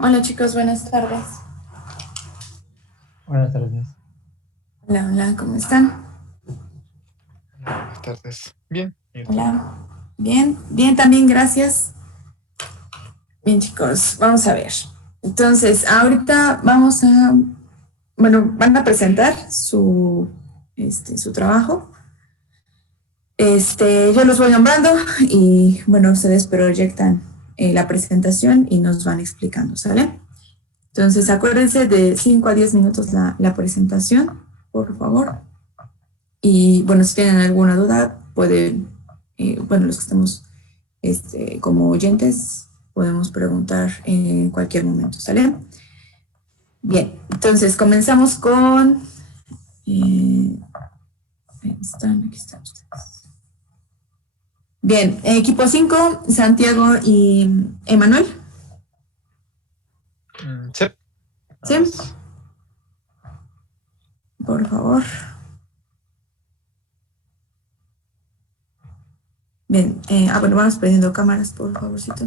Hola chicos, buenas tardes. Buenas tardes. Hola, hola, ¿cómo están? Buenas tardes. Bien, ¿y usted? Hola. Bien, bien también, gracias. Bien chicos, vamos a ver. Entonces, ahorita van a presentar su trabajo. Yo los voy nombrando y bueno, ustedes proyectan la presentación y nos van explicando, ¿sale? Entonces, acuérdense de 5 a 10 minutos la presentación, por favor. Y bueno, si tienen alguna duda, pueden, los que estamos como oyentes, podemos preguntar en cualquier momento, ¿sale? Bien, entonces comenzamos con... aquí están ustedes. Bien, equipo 5, Santiago y Emanuel. Sí, ¿Sí? Por favor. Bien, bueno, vamos prendiendo cámaras, por favorcito.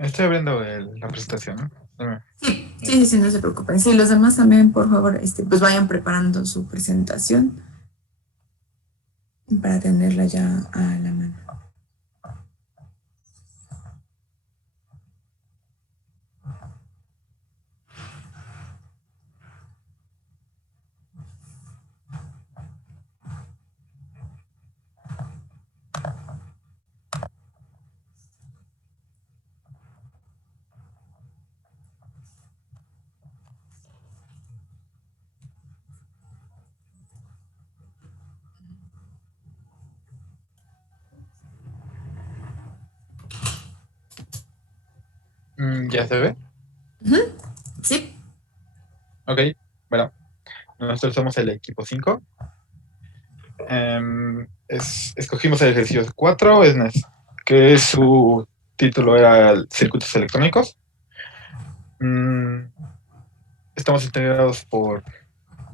estoy abriendo la presentación, ¿no? Sí, sí, sí, no se preocupen. Sí, los demás también, por favor, pues vayan preparando su presentación para tenerla ya a la mano. ¿Ya se ve? Sí. Ok, bueno, nosotros somos el equipo 5. Escogimos el ejercicio 4, que su título era Circuitos Electrónicos. Estamos integrados por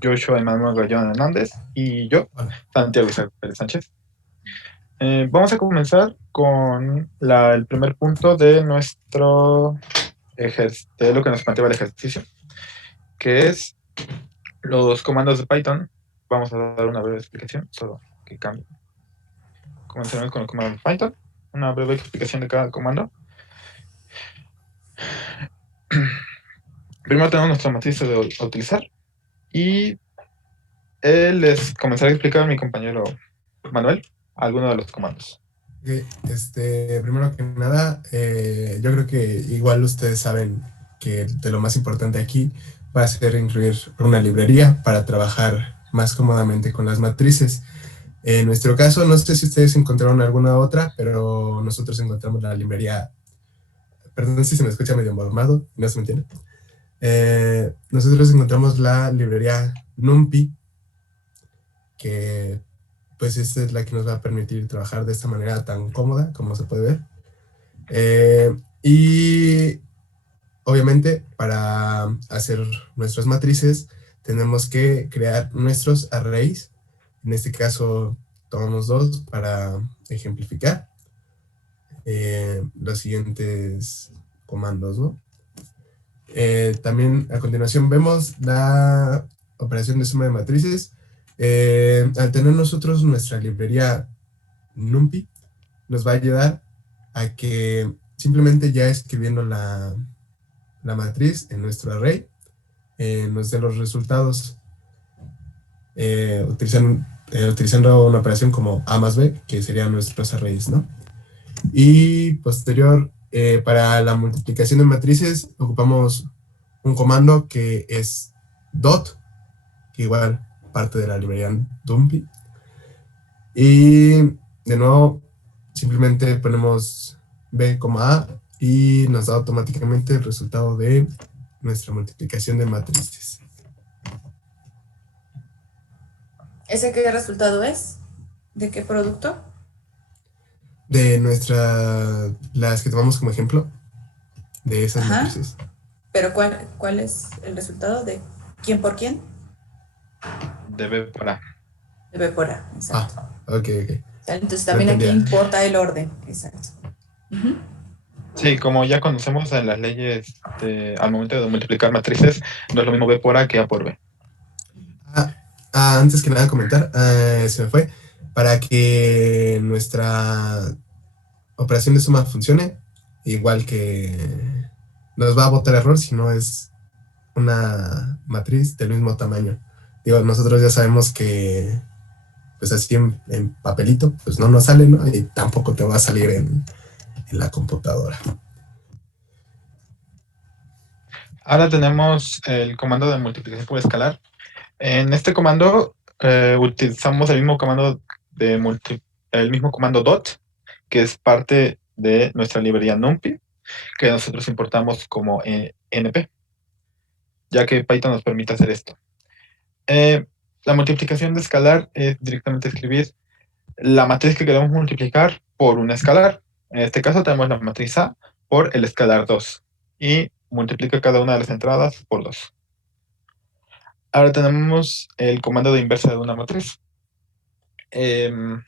Joshua Emanuel Gallón Hernández y yo, Santiago Isaac Pérez Sánchez. Vamos a comenzar con el primer punto de de lo que nos planteaba el ejercicio, que es los comandos de Python. Vamos a dar una breve explicación, solo que cambie. Comenzaremos con el comando de Python, una breve explicación de cada comando. Primero tenemos nuestra matriz a utilizar y les comenzaré a explicar a mi compañero Manuel algunos de los comandos. Primero que nada, yo creo que igual ustedes saben que de lo más importante aquí va a ser incluir una librería para trabajar más cómodamente con las matrices. En nuestro caso, no sé si ustedes encontraron alguna otra, pero nosotros encontramos la librería, perdón si se me escucha medio mormado, no se me entiende. Nosotros encontramos la librería NumPy, que pues esta es la que nos va a permitir trabajar de esta manera tan cómoda, como se puede ver. Y obviamente para hacer nuestras matrices tenemos que crear nuestros arrays. En este caso tomamos dos para ejemplificar los siguientes comandos, ¿no? También a continuación vemos la operación de suma de matrices. Al tener nosotros nuestra librería NumPy, nos va a ayudar a que simplemente ya escribiendo la matriz en nuestro array nos dé los resultados utilizando una operación como A más B, que serían nuestros arrays, ¿no? Y posterior, para la multiplicación de matrices, ocupamos un comando que es dot, que igual parte de la librería NumPy. Y de nuevo, simplemente ponemos B como A y nos da automáticamente el resultado de nuestra multiplicación de matrices. ¿Ese qué resultado es? ¿De qué producto? De las que tomamos como ejemplo, de esas Ajá. matrices. Pero ¿cuál es el resultado de quién por quién? De B por A. De B por A, Ah, exacto. ok. Entonces No también aquí entendía. importa el orden, exacto. Ujú. Sí, como ya conocemos en las leyes al momento de multiplicar matrices, no es lo mismo B por A que A por B. Ah, antes que nada comentar, se me fue. Para que nuestra operación de suma funcione, igual que nos va a botar error si no es una matriz del mismo tamaño. Digo, nosotros ya sabemos que pues así en papelito, pues no nos sale, ¿no? Y tampoco te va a salir en la computadora. Ahora tenemos el comando de multiplicación por escalar. En este comando utilizamos el mismo comando el mismo comando dot, que es parte de nuestra librería NumPy, que nosotros importamos como NP, ya que Python nos permite hacer esto. La multiplicación de escalar es directamente escribir la matriz que queremos multiplicar por una escalar. En este caso tenemos la matriz A por el escalar 2 y multiplica cada una de las entradas por 2. Ahora tenemos el comando de inversa de una matriz. El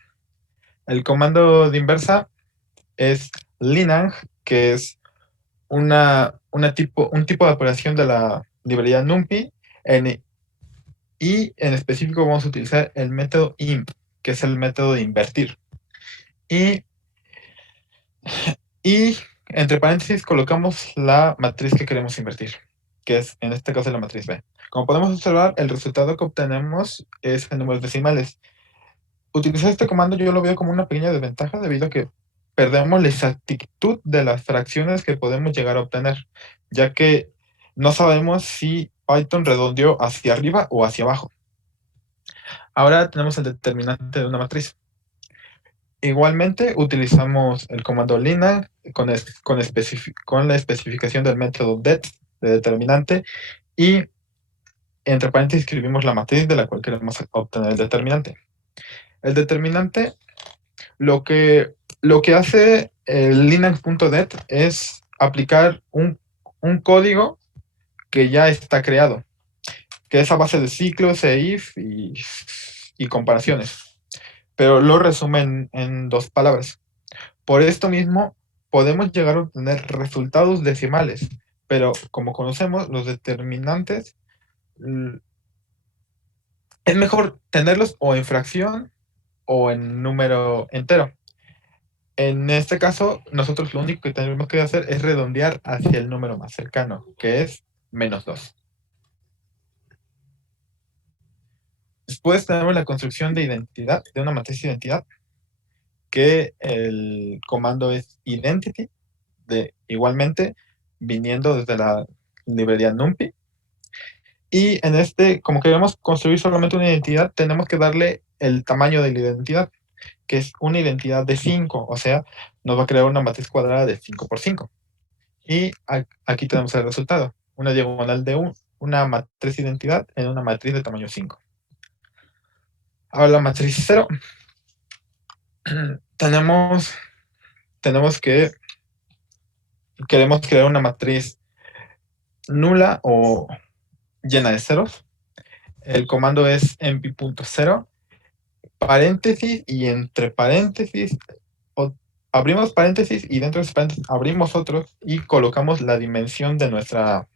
comando de inversa es linang, que es un tipo de operación de la librería NumPy, y en específico vamos a utilizar el método imp, que es el método de invertir. Y entre paréntesis colocamos la matriz que queremos invertir, que es en este caso la matriz B. Como podemos observar, el resultado que obtenemos es en números decimales. Utilizar este comando yo lo veo como una pequeña desventaja debido a que perdemos la exactitud de las fracciones que podemos llegar a obtener, ya que no sabemos si Python redondeó hacia arriba o hacia abajo. Ahora tenemos el determinante de una matriz. Igualmente utilizamos el comando linang con la especificación del método det de determinante, y entre paréntesis escribimos la matriz de la cual queremos obtener el determinante. El determinante, lo que hace el linang.det es aplicar un código que ya está creado, que es a base de ciclos e if y comparaciones, pero lo resumen en 2 palabras. Por esto mismo, podemos llegar a obtener resultados decimales, pero como conocemos, los determinantes, es mejor tenerlos o en fracción o en número entero. En este caso, nosotros lo único que tenemos que hacer es redondear hacia el número más cercano, que es -2. Después tenemos la construcción de identidad, de una matriz de identidad, que el comando es identity, igualmente viniendo desde la librería NumPy. Y en como queremos construir solamente una identidad, tenemos que darle el tamaño de la identidad, que es una identidad de 5, o sea, nos va a crear una matriz cuadrada de 5 por 5. Y aquí tenemos el resultado, una diagonal de una matriz identidad en una matriz de tamaño 5. Ahora la matriz 0, tenemos que queremos crear una matriz nula o llena de ceros. El comando es mp.0, paréntesis, y entre paréntesis abrimos paréntesis, y dentro de ese paréntesis abrimos otros y colocamos la dimensión de nuestra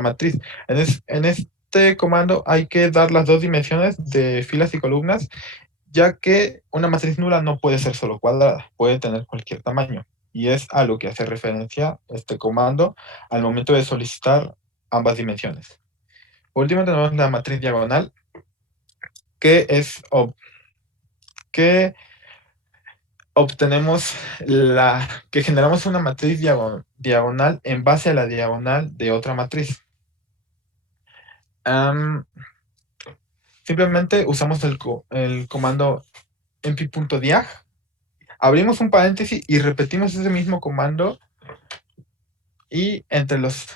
matriz. En este comando hay que dar las 2 dimensiones de filas y columnas, ya que una matriz nula no puede ser solo cuadrada, puede tener cualquier tamaño. Y es a lo que hace referencia este comando al momento de solicitar ambas dimensiones. Por último tenemos la matriz diagonal, que generamos una matriz diagonal en base a la diagonal de otra matriz. Simplemente usamos el comando mp.diag, abrimos un paréntesis y repetimos ese mismo comando, y entre los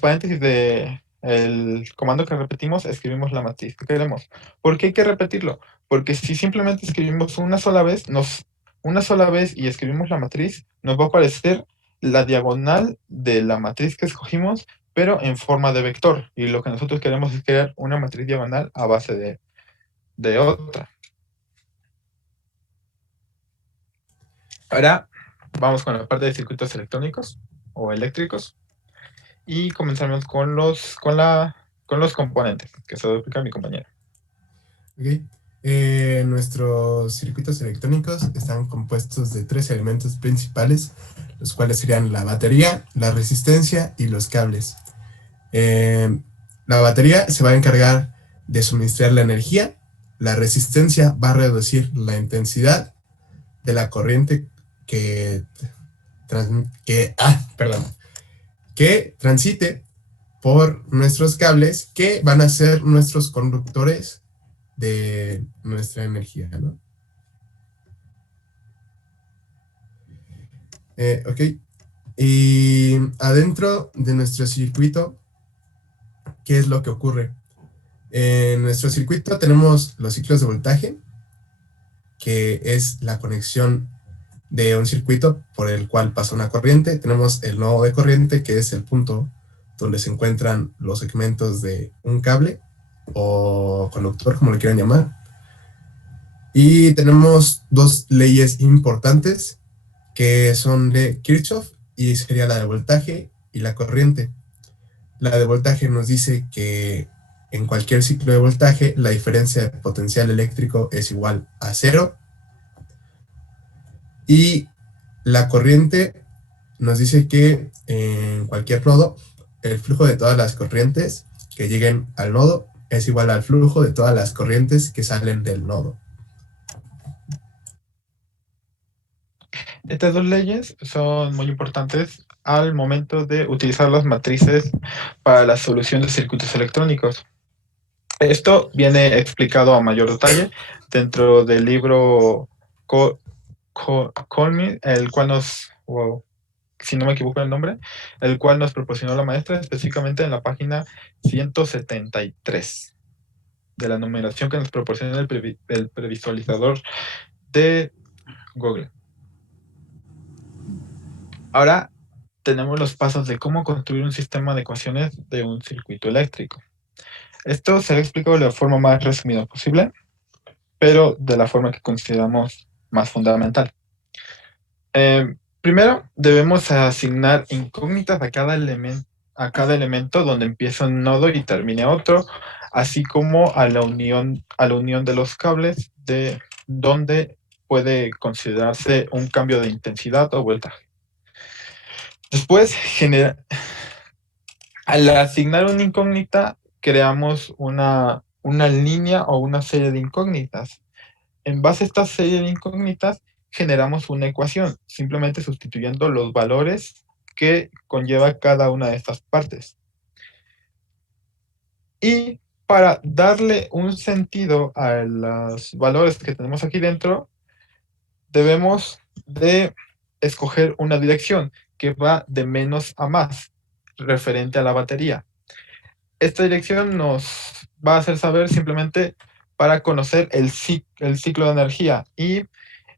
paréntesis de el comando que repetimos, escribimos la matriz que queremos. ¿Por qué hay que repetirlo? Porque si simplemente escribimos una sola vez y escribimos la matriz, nos va a aparecer la diagonal de la matriz que escogimos, pero en forma de vector. Y lo que nosotros queremos es crear una matriz diagonal a base de otra. Ahora vamos con la parte de circuitos electrónicos o eléctricos. Y comenzamos con los componentes, que se lo va a explicar mi compañero. Ok. Nuestros circuitos electrónicos están compuestos de 3 elementos principales, los cuales serían la batería, la resistencia y los cables. La batería se va a encargar de suministrar la energía, la resistencia va a reducir la intensidad de la corriente que transite por nuestros cables, que van a ser nuestros conductores de nuestra energía, ¿no? Ok. Y adentro de nuestro circuito, ¿qué es lo que ocurre? En nuestro circuito tenemos los ciclos de voltaje, que es la conexión de un circuito por el cual pasa una corriente. Tenemos el nodo de corriente, que es el punto donde se encuentran los segmentos de un cable o conductor, como le quieran llamar. Y tenemos 2 leyes importantes, que son de Kirchhoff, y sería la de voltaje y la corriente. La de voltaje nos dice que en cualquier ciclo de voltaje la diferencia de potencial eléctrico es igual a 0. Y la corriente nos dice que en cualquier nodo el flujo de todas las corrientes que lleguen al nodo es igual al flujo de todas las corrientes que salen del nodo. Estas 2 leyes son muy importantes al momento de utilizar las matrices para la solución de circuitos electrónicos. Esto viene explicado a mayor detalle dentro del libro Colmy, el cual si no me equivoco el nombre, el cual nos proporcionó la maestra, específicamente en la página 173 de la numeración que nos proporciona el previsualizador de Google. Ahora tenemos los pasos de cómo construir un sistema de ecuaciones de un circuito eléctrico. Esto se lo explico de la forma más resumida posible, pero de la forma que consideramos más fundamental. Primero, debemos asignar incógnitas a cada elemento donde empieza un nodo y termine otro, así como a la unión de los cables de donde puede considerarse un cambio de intensidad o voltaje. Después, al asignar una incógnita, creamos una línea o una serie de incógnitas. En base a esta serie de incógnitas, generamos una ecuación, simplemente sustituyendo los valores que conlleva cada una de estas partes. Y para darle un sentido a los valores que tenemos aquí dentro, debemos de escoger una dirección que va de menos a más, referente a la batería. Esta dirección nos va a hacer saber simplemente para conocer el ciclo de energía, y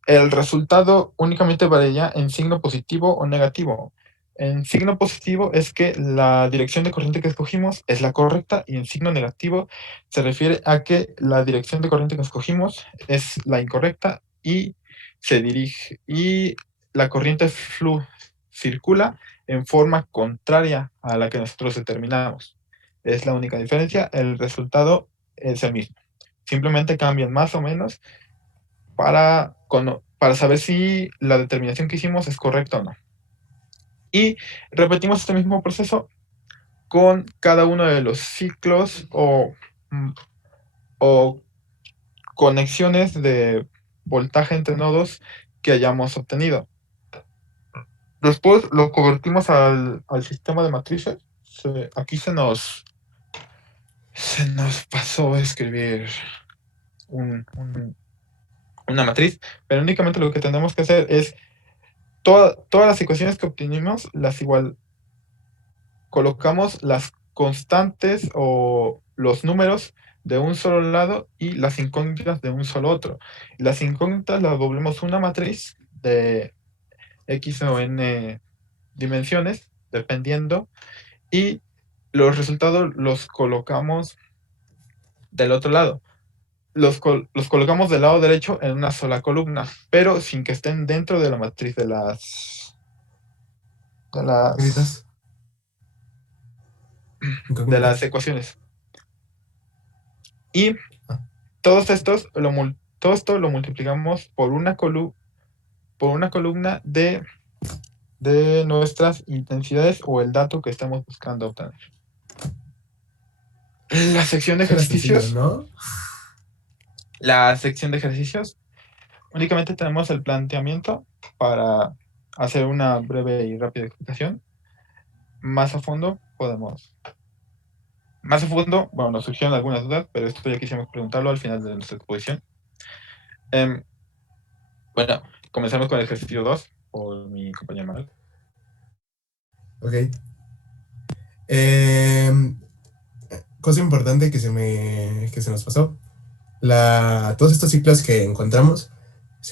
el resultado únicamente varía en signo positivo o negativo. En signo positivo es que la dirección de corriente que escogimos es la correcta, y en signo negativo se refiere a que la dirección de corriente que escogimos es la incorrecta y la corriente circula en forma contraria a la que nosotros determinamos. Es la única diferencia, el resultado es el mismo. Simplemente cambian más o menos para saber si la determinación que hicimos es correcta o no. Y repetimos este mismo proceso con cada uno de los ciclos o conexiones de voltaje entre nodos que hayamos obtenido. Después lo convertimos al sistema de matrices. Aquí se nos pasó a escribir una matriz, pero únicamente lo que tenemos que hacer es todas las ecuaciones que obtenemos, colocamos las constantes o los números de un solo lado y las incógnitas de un solo otro. Las incógnitas las doblemos una matriz de X o N dimensiones, dependiendo, y los resultados los colocamos del otro lado. Los colocamos del lado derecho en una sola columna, pero sin que estén dentro de la matriz de las ¿Incógnitas? de las ecuaciones. Y Ah. todo esto lo multiplicamos por una columna de nuestras intensidades o el dato que estamos buscando obtener. La sección de Suena ejercicios. sencillo, ¿no? La sección de ejercicios. Únicamente tenemos el planteamiento para hacer una breve y rápida explicación. Más a fondo, bueno, nos surgieron algunas dudas, pero esto ya quisimos preguntarlo al final de nuestra exposición. Bueno, comenzamos con el ejercicio 2 por mi compañero Manuel. Ok. Cosa importante que se nos pasó. Todos estos ciclos que encontramos,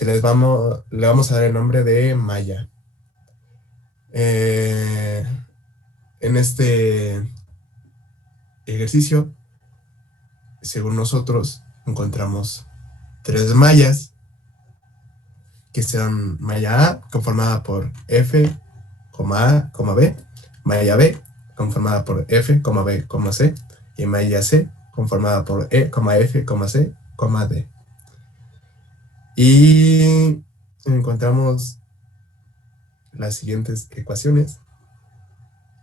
le vamos a dar el nombre de malla. En este ejercicio, según nosotros, encontramos 3 mallas, que serán malla A, conformada por F, A, B, malla B, conformada por F, B, C, y malla C, conformada por E, F, C, D. Y encontramos las siguientes ecuaciones,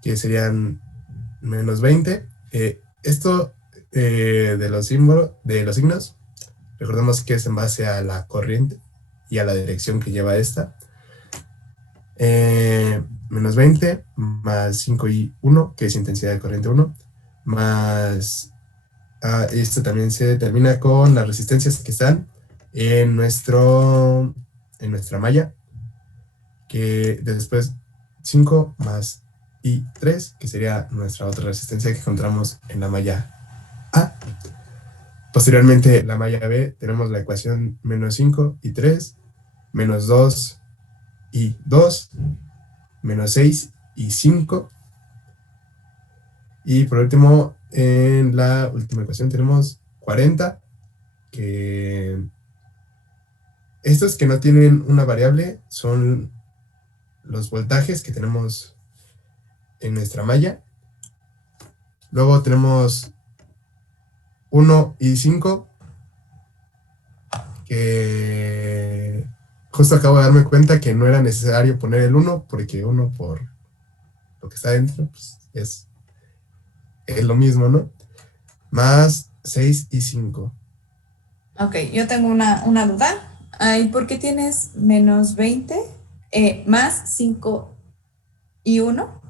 que serían menos 20. Esto de los signos, recordemos que es en base a la corriente y a la dirección que lleva esta. Menos 20 más 5i1, que es intensidad de corriente 1, más esto también se determina con las resistencias que están en nuestra malla, que después 5 más i3, que sería nuestra otra resistencia que encontramos en la malla A. Posteriormente, la malla B, tenemos la ecuación menos 5 y 3, menos 2 y 2, menos 6 y 5. Y por último, en la última ecuación tenemos 40, que estos que no tienen una variable son los voltajes que tenemos en nuestra malla. Luego tenemos 1 y 5, que justo acabo de darme cuenta que no era necesario poner el 1, porque 1 por lo que está dentro, pues es lo mismo, ¿no? Más 6 y 5. Ok, yo tengo una duda. Ay, ¿por qué tienes menos 20 más 5 y 1?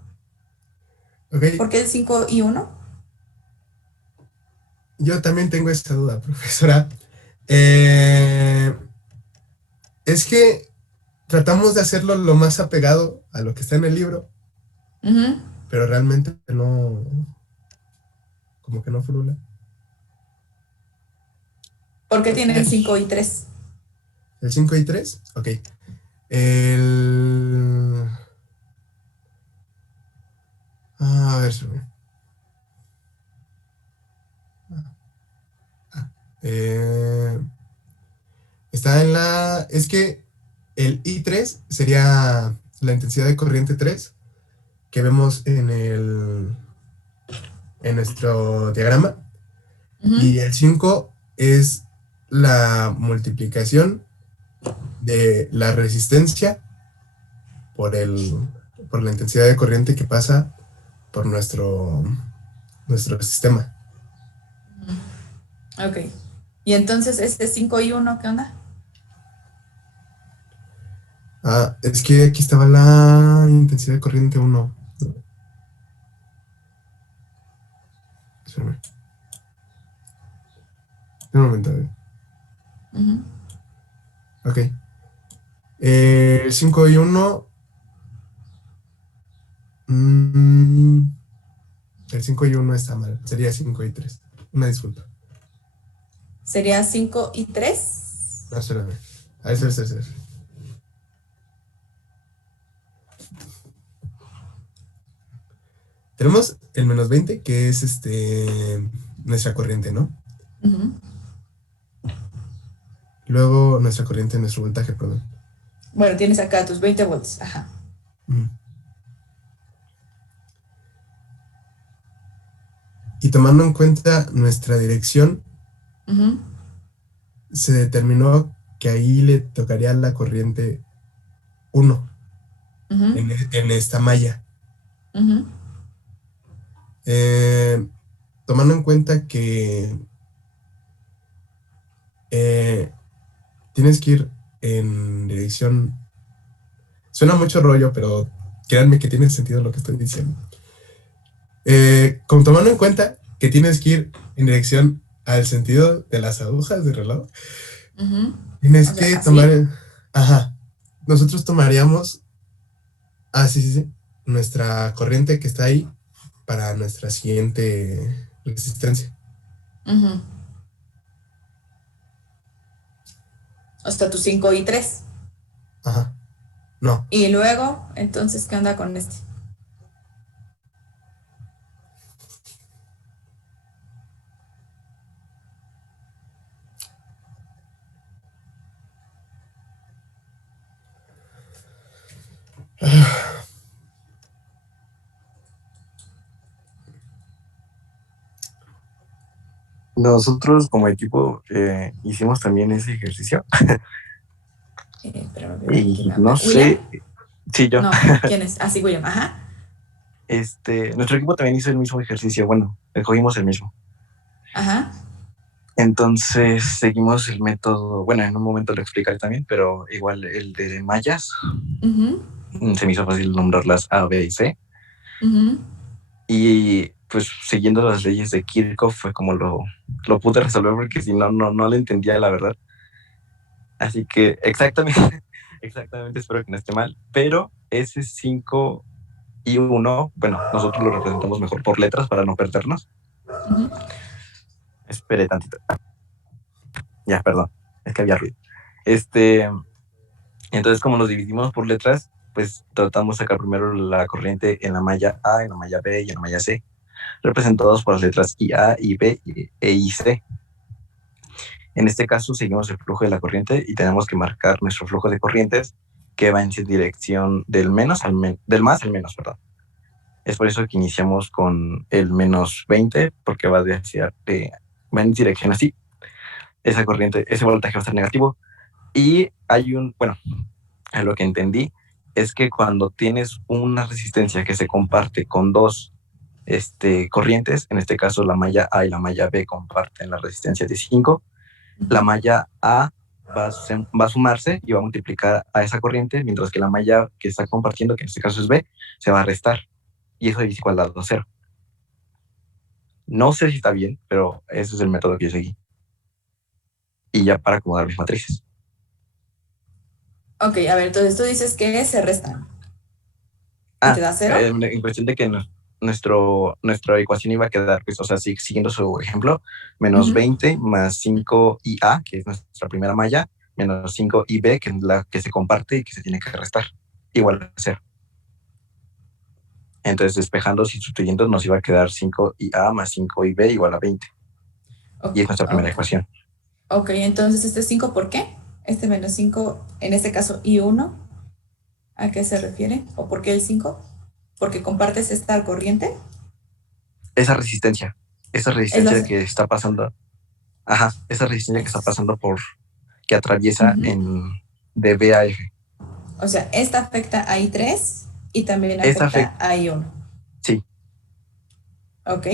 Okay. ¿Por qué el 5 y 1? Yo también tengo esta duda, profesora. Es que tratamos de hacerlo lo más apegado a lo que está en el libro, pero realmente no, como que no frula. ¿Por qué tiene el 5 y 3? ¿El 5 y 3? Ok. A ver, está en la... Es que el I3 sería la intensidad de corriente 3 que vemos en nuestro diagrama. Y el 5 es la multiplicación de la resistencia por la intensidad de corriente que pasa por nuestro sistema. Ok. ¿Y entonces este 5 y 1 qué onda? Es que aquí estaba la intensidad de corriente 1. Espérame. Un momento, a ver. Ok. El 5 y 1. El 5 y 1 está mal. Sería 5 y 3. Una disculpa. Sería 5 y 3. No, espérame. A ver, espera. Tenemos el menos 20, que es nuestra corriente, ¿no? Ujú. Luego nuestra corriente, nuestro voltaje, perdón. Bueno, tienes acá tus 20 volts. Ajá. Mm. Y tomando en cuenta nuestra dirección, Ujú, se determinó que ahí le tocaría la corriente 1 ujú, en esta malla. ujú, Tomando en cuenta que tienes que ir en dirección. Suena mucho rollo, pero créanme que tiene sentido lo que estoy diciendo. Como tomando en cuenta que tienes que ir en dirección al sentido de las agujas del reloj, ujú. tienes O sea, que tomar. así. Ajá. Nosotros tomaríamos. Ah, sí. Nuestra corriente que está ahí para nuestra siguiente resistencia. Ujú. O sea, tus 5 y 3. Ajá. No. Y luego, entonces, ¿qué onda con este? Nosotros como equipo hicimos también ese ejercicio Espérame, y ¿quién no habla? ¿William? sé, sí, yo, No, ¿quién es? Ah, sí, William. Ajá. nuestro equipo también hizo el mismo ejercicio, bueno, escogimos el mismo. Ajá. Entonces seguimos el método, bueno, en un momento lo explicaré también, pero igual el de mallas, Ujú, se me hizo fácil nombrarlas A, B y C, ujú. y pues siguiendo las leyes de Kirchhoff fue como lo pude resolver porque si no, no lo entendía la verdad. Así que exactamente, exactamente, espero que no esté mal, pero ese 5 y 1, bueno, nosotros lo representamos mejor por letras para no perdernos. Ujú. Espere tantito. Ya, perdón, es que había ruido. Este, entonces, como los dividimos por letras, pues tratamos de sacar primero la corriente en la malla A, en la malla B y en la malla C, representados por las letras IA, IB e IC. En este caso, seguimos el flujo de la corriente y tenemos que marcar nuestro flujo de corrientes que va en dirección del del más al menos, perdón. Es por eso que iniciamos con el menos 20, porque va va en dirección así. Esa corriente, ese voltaje va a estar negativo. Y bueno, a lo que entendí es que cuando tienes una resistencia que se comparte con dos corrientes, en este caso la malla A y la malla B comparten la resistencia de 5, la malla A va a sumarse y va a multiplicar a esa corriente, mientras que la malla que está compartiendo, que en este caso es B, se va a restar. Y eso es igual a 0. No sé si está bien, pero ese es el método que yo seguí. Y ya para acomodar mis matrices. Ok, a ver, entonces tú dices que se restan. ¿Y te da 0? En cuestión de que nuestra ecuación iba a quedar, pues, o sea, siguiendo su ejemplo, menos 20 más 5 IA, que es nuestra primera malla, menos 5 IB, que es la que se comparte y que se tiene que restar, igual a 0. Entonces, despejando y sustituyendo, nos iba a quedar 5 IA más 5 IB igual a 20. Y es nuestra primera ecuación. Ok, entonces este 5, ¿por qué? Este menos 5, en este caso, y 1, ¿a qué se refiere? ¿O por qué el 5? ¿Porque compartes esta corriente? Esa resistencia Es que está pasando, esa resistencia que está pasando que atraviesa de B a F. O sea, esta afecta a I3 y también Esta afecta a I1. Sí. Ok.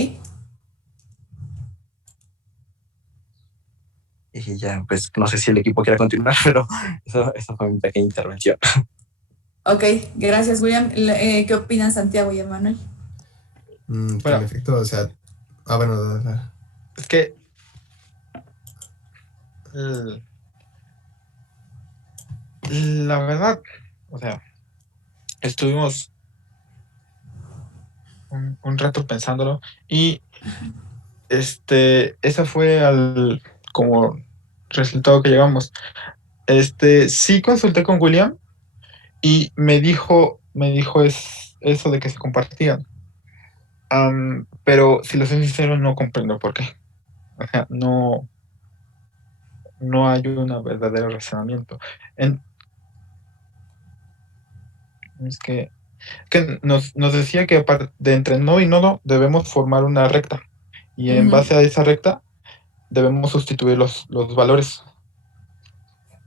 Y ya, pues no sé si el equipo quiera continuar, pero eso fue mi pequeña intervención. Ok, gracias, William. ¿Qué opinan Santiago y Emanuel? Que en Bueno, efecto, o sea. Bueno, es que l- la verdad, o sea, estuvimos un rato pensándolo y ese fue al como resultado que llegamos. Sí consulté con William y me dijo eso de que se compartían. Pero si lo soy sincero, no comprendo por qué. O sea, no hay un verdadero razonamiento. Es que nos decía que aparte de entre nodo y nodo debemos formar una recta. Y en base a esa recta debemos sustituir los valores.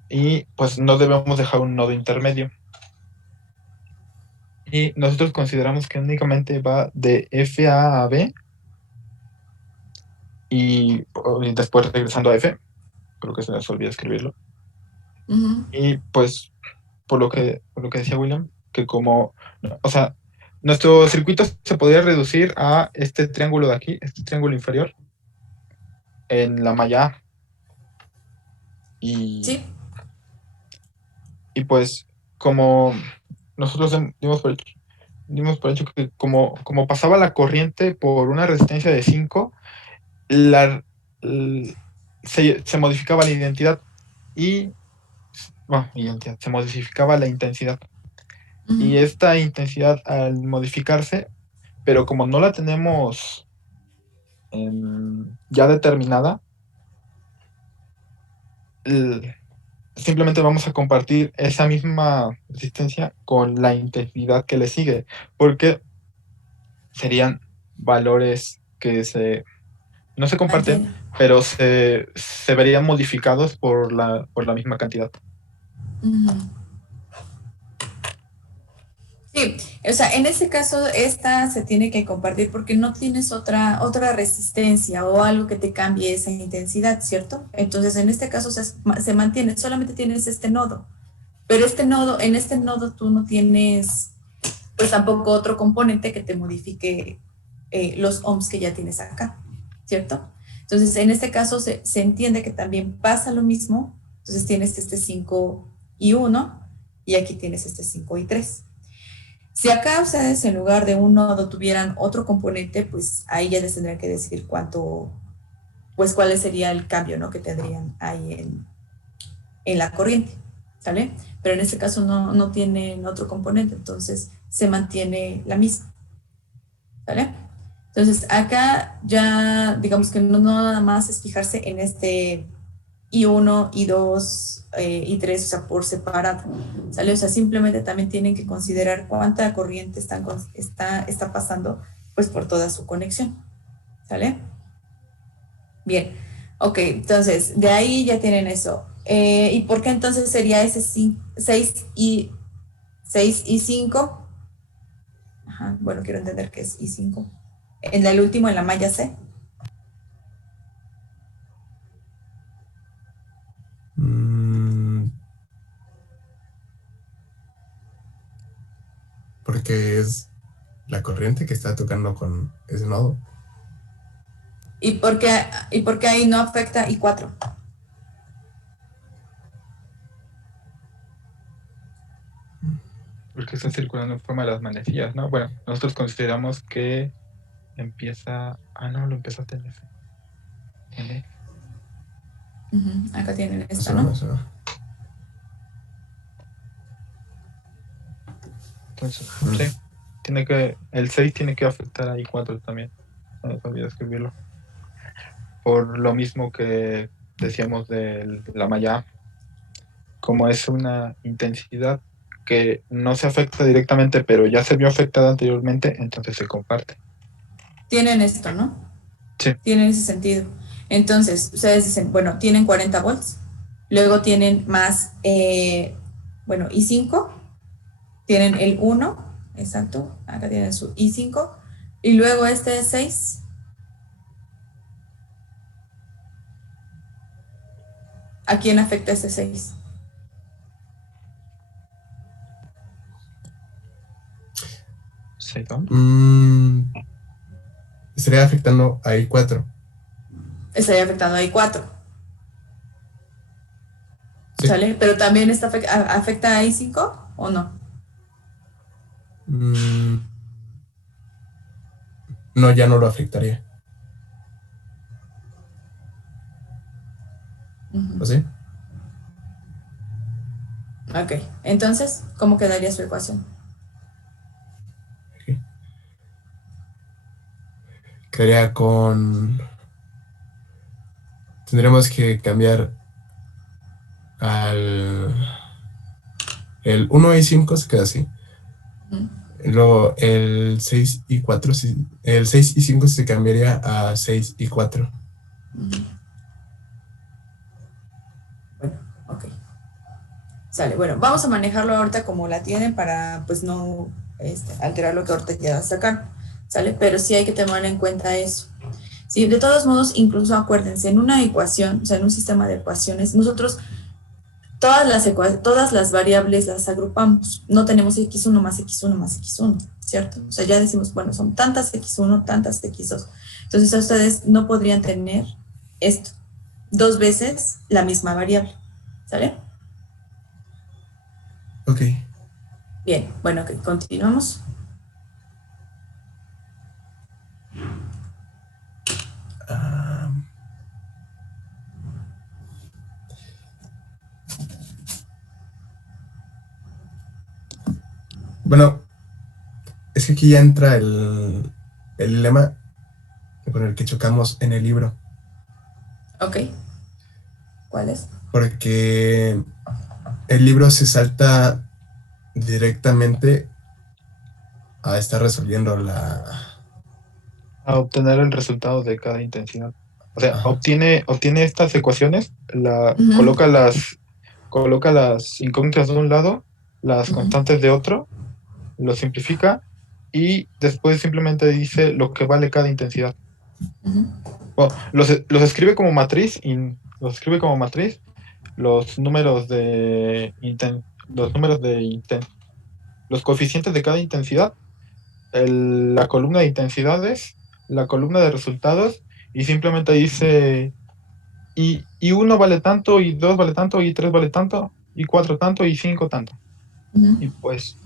Y pues no debemos dejar un nodo intermedio. Y nosotros consideramos que únicamente va de FA a B y después regresando a F. Creo que se les olvidó escribirlo. Y pues, por lo que decía William, que o sea, nuestro circuito se podría reducir a este triángulo de aquí, este triángulo inferior, en la malla A. Sí. Y pues, como nosotros dimos por hecho que como pasaba la corriente por una resistencia de 5, se modificaba la identidad y se modificaba la intensidad. Y esta intensidad al modificarse, pero como no la tenemos ya determinada, simplemente vamos a compartir esa misma resistencia con la intensidad que le sigue, porque serían valores que no se comparten, pero se verían modificados por la misma cantidad. Sí, o sea, en ese caso esta se tiene que compartir porque no tienes otra resistencia o algo que te cambie esa intensidad, ¿cierto? Entonces en este caso se mantiene, solamente tienes este nodo, pero en este nodo tú no tienes pues tampoco otro componente que te modifique los ohms que ya tienes acá, ¿cierto? Entonces en este caso se entiende que también pasa lo mismo, entonces tienes este 5 y 1 y aquí tienes este 5 y 3. Si acá ustedes en lugar de un nodo tuvieran otro componente, pues ahí ya les tendrían que decir cuál sería el cambio, ¿no?, que tendrían ahí en la corriente, ¿sale? Pero en este caso no tienen otro componente, entonces se mantiene la misma, ¿sale? Entonces acá ya digamos que no nada más es fijarse en este I1, I2 y 3, o sea, por separado, ¿sale? O sea, simplemente también tienen que considerar cuánta corriente está pasando, pues, por toda su conexión, ¿sale? Bien, ok, entonces, de ahí ya tienen eso. ¿Y por qué entonces sería ese 6 y 5? Ajá, bueno, quiero entender qué es I5. En el último, en la malla C. Porque es la corriente que está tocando con ese nodo. ¿Y por qué ahí no afecta I4? Porque está circulando en forma de las manecillas, ¿no? Bueno, nosotros consideramos que empieza... no, lo empezaste en F. Acá tienen esta, ¿no? Entonces, sí, el 6 tiene que afectar a I4 también. No nos olvides escribirlo. Por lo mismo que decíamos de la malla A, como es una intensidad que no se afecta directamente, pero ya se vio afectada anteriormente, entonces se comparte. Tienen esto, ¿no? Sí. Tienen ese sentido. Entonces, ustedes dicen, bueno, tienen 40 volts, luego tienen más, I5, tienen el 1, exacto, acá tienen su I5, y luego este es 6. ¿A quién afecta ese 6? Estaría afectando a I4. Estaría afectando a I4. Sí. ¿Sale? Pero también afecta a I5 o no? no, ya no lo afectaría. ¿O sí? Ok, entonces, ¿cómo quedaría su ecuación? Ok. Quedaría con... Tendremos que cambiar al... El 1 y 5 se queda así. Luego el 6 y 4, el 6 y 5 se cambiaría a 6 y 4. Bueno, ok. Sale, bueno, vamos a manejarlo ahorita como la tienen para pues no alterar lo que ahorita ya sacar, ¿sale? Pero sí hay que tomar en cuenta eso. Sí, de todos modos, incluso acuérdense, en una ecuación, o sea, en un sistema de ecuaciones, nosotros todas las variables las agrupamos. No tenemos x1 más x1 más x1, ¿cierto? O sea, ya decimos, bueno, son tantas x1, tantas x2. Entonces, a ustedes no podrían tener esto, 2 veces la misma variable, ¿sale? Ok. Bien, bueno, ok, continuamos. Bueno, es que aquí ya entra el dilema con el que chocamos en el libro. Ok. ¿Cuál es? Porque el libro se salta directamente a estar resolviendo A obtener el resultado de cada intensidad. O sea, Ajá. obtiene estas ecuaciones, coloca las incógnitas de un lado, las constantes de otro, lo simplifica y después simplemente dice lo que vale cada intensidad. Bueno, los escribe como matriz los números de los coeficientes de cada intensidad, la columna de intensidades, la columna de resultados, y simplemente dice y 1 vale tanto, y 2 vale tanto, y 3 vale tanto, y 4 tanto, y 5 tanto. Y pues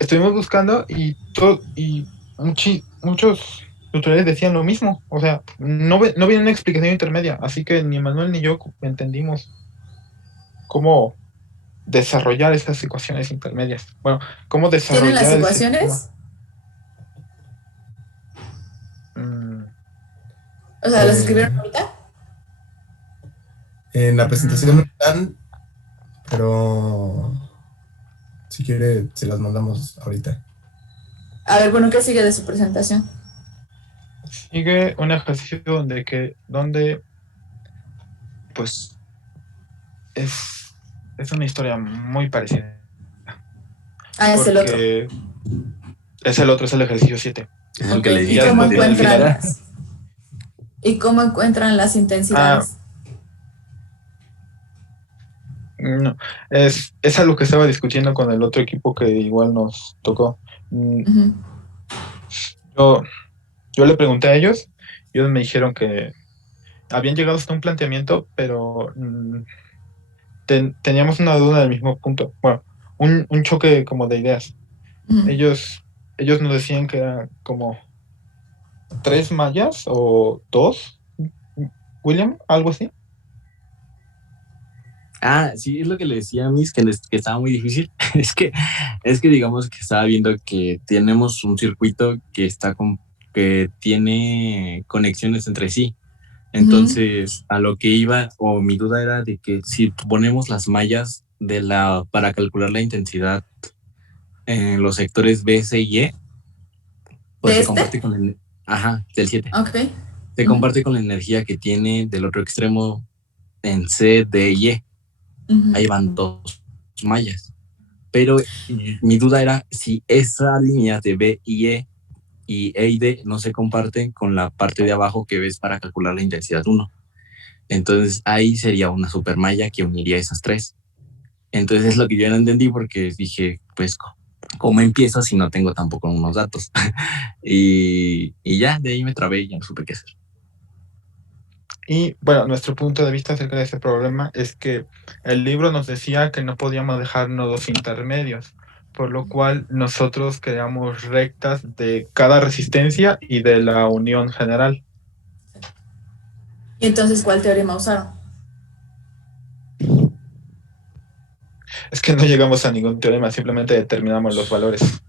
estuvimos buscando y muchos tutoriales decían lo mismo. O sea, no viene una explicación intermedia, así que ni Manuel ni yo entendimos cómo desarrollar esas ecuaciones intermedias. Bueno, cómo ¿Tienen las desarrollar ese ecuaciones? sistema. O sea, ¿las escribieron ahorita? En la presentación no están, pero si quiere se las mandamos ahorita. A ver, bueno, ¿qué sigue de su presentación? Sigue un ejercicio donde pues es una historia muy parecida. Ah, es el otro. Porque es el ejercicio 7. Es el Ok, que le ¿y dije cómo que te encuentran olvidara. ¿Y cómo encuentran las intensidades? No, es algo que estaba discutiendo con el otro equipo que igual nos tocó. Yo le pregunté a ellos y ellos me dijeron que habían llegado hasta un planteamiento, pero teníamos una duda del mismo punto. Bueno, un choque como de ideas. Ellos nos decían que eran como 3 mallas o 2, William, algo así. Ah, sí, es lo que le decía a Miss, que estaba muy difícil. Es que digamos que estaba viendo que tenemos un circuito que tiene conexiones entre sí. Entonces, a lo que iba, o mi duda era de que si ponemos las mallas para calcular la intensidad en los sectores B, C y E, pues se comparte con del 7. Ok. Se comparte con la energía que tiene del otro extremo en C, D y E. Ahí van 2 mallas. Pero mi duda era si esa línea de B y E y D no se comparten con la parte de abajo que ves para calcular la intensidad 1. Entonces ahí sería una supermalla que uniría esas 3. Entonces es lo que yo no entendí porque dije, pues, ¿cómo empiezo si no tengo tampoco unos datos? y ya, de ahí me trabé y ya no supe qué hacer. Y bueno, nuestro punto de vista acerca de este problema es que el libro nos decía que no podíamos dejar nodos intermedios, por lo cual nosotros creamos rectas de cada resistencia y de la unión general. ¿Y entonces cuál teorema usaron? Es que no llegamos a ningún teorema, simplemente determinamos los valores.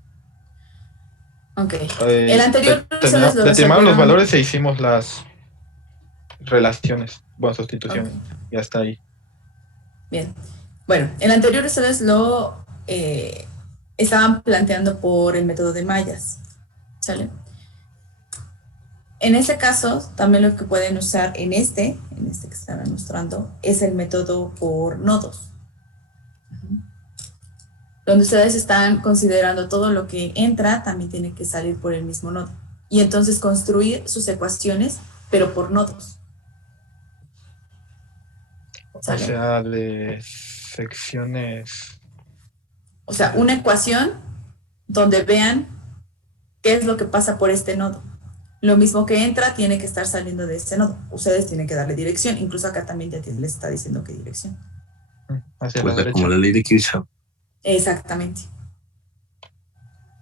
Ok. El anterior ustedes lo determinamos los resolvieron. valores e hicimos las relaciones, bueno, sustituciones, y hasta ahí. Bien. Bueno, el anterior ustedes lo estaban planteando por el método de mallas. ¿Sale? En ese caso, también lo que pueden usar en este que están mostrando, es el método por nodos. Donde ustedes están considerando todo lo que entra, también tiene que salir por el mismo nodo. Y entonces construir sus ecuaciones, pero por nodos. ¿Sale? O sea, de secciones. O sea, una ecuación donde vean qué es lo que pasa por este nodo. Lo mismo que entra tiene que estar saliendo de este nodo. Ustedes tienen que darle dirección. Incluso acá también ya les está diciendo qué dirección. Hacia Pues la derecha. como la ley de Kirchhoff. Exactamente.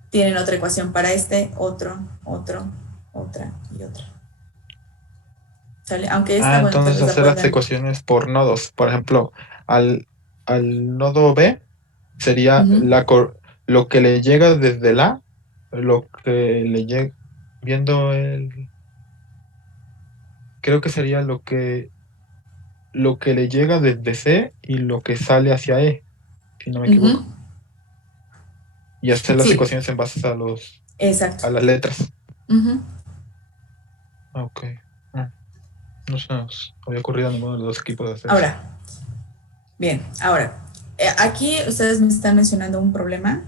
Tienen otra ecuación para este, otra y otra. ¿Sale? Aunque esta, bueno, entonces tal vez hacer la las puedan- ecuaciones por nodos. Por ejemplo, al nodo B sería lo que le llega desde el A, lo que le llega viendo el... Creo que sería lo que le llega desde C y lo que sale hacia E, si no me equivoco. Y hacer las Sí. ecuaciones en base a Exacto. a las letras. Ujú. Ok. No se nos había ocurrido a ninguno de los dos equipos de hacer eso. Ahora, bien, ahora, aquí ustedes me están mencionando un problema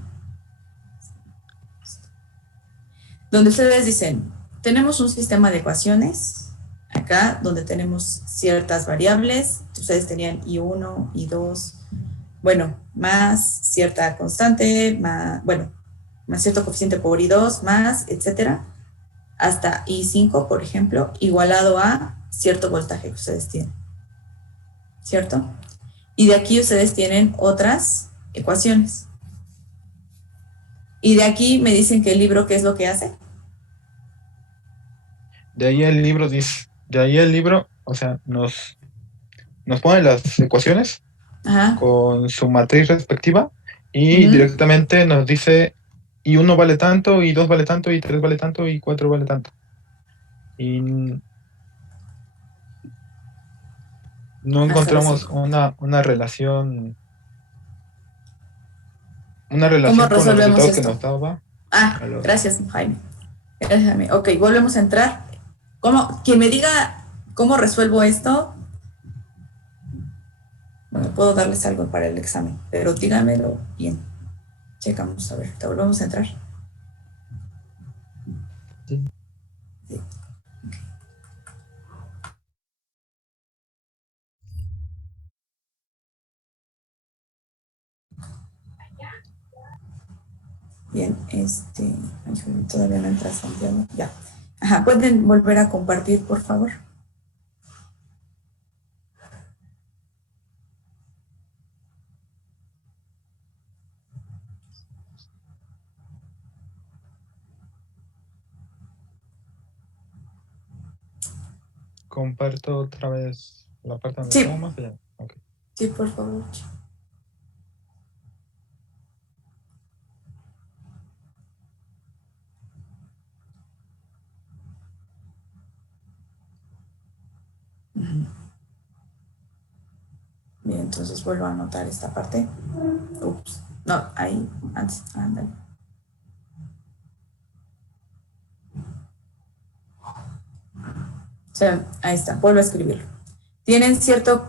donde ustedes dicen, tenemos un sistema de ecuaciones, acá donde tenemos ciertas variables, ustedes tenían I1, I2, bueno, más cierta constante, más cierto coeficiente por I2, más, etcétera, hasta I5, por ejemplo, igualado a cierto voltaje que ustedes tienen, ¿cierto? Y de aquí ustedes tienen otras ecuaciones. Y de aquí me dicen que el libro, ¿qué es lo que hace? De ahí el libro, o sea, nos pone las ecuaciones con su matriz respectiva y directamente nos dice y 1 vale tanto, y 2 vale tanto, y 3 vale tanto, y 4 vale tanto. Y no encontramos una relación con los resultados que nos daba. Gracias, Jaime. Gracias, Jaime. Ok, volvemos a entrar. Quien me diga cómo resuelvo esto, bueno, puedo darles algo para el examen, pero díganmelo bien. Checamos, a ver, te volvemos a entrar. Sí. Okay. Bien, todavía no entra Santiago. Ya. Ajá, ¿pueden volver a compartir, por favor? Comparto otra vez la parte donde estábamos. Okay. Sí, por favor. Bien, entonces vuelvo a anotar esta parte. Ups, no, ahí, antes, ándale. O sea, ahí está, vuelvo a escribirlo. Tienen cierto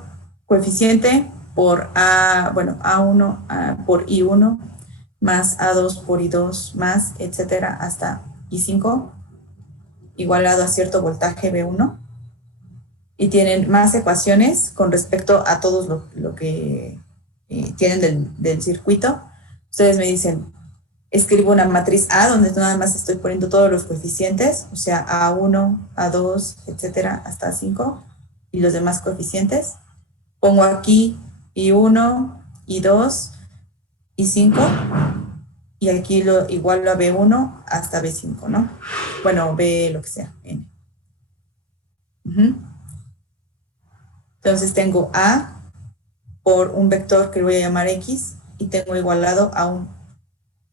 coeficiente por A1 por I1, más A2 por I2, más, etcétera, hasta I5, igualado a cierto voltaje B1. Y tienen más ecuaciones con respecto a todos lo que tienen del circuito. Ustedes me dicen, escribo una matriz A donde nada más estoy poniendo todos los coeficientes, o sea, A1, A2, etcétera, hasta A5, y los demás coeficientes. Pongo aquí I1, I2, I5, y aquí igual a B1 hasta B5, ¿no? Bueno, B lo que sea, N. Entonces tengo A por un vector que le voy a llamar X y tengo igualado a un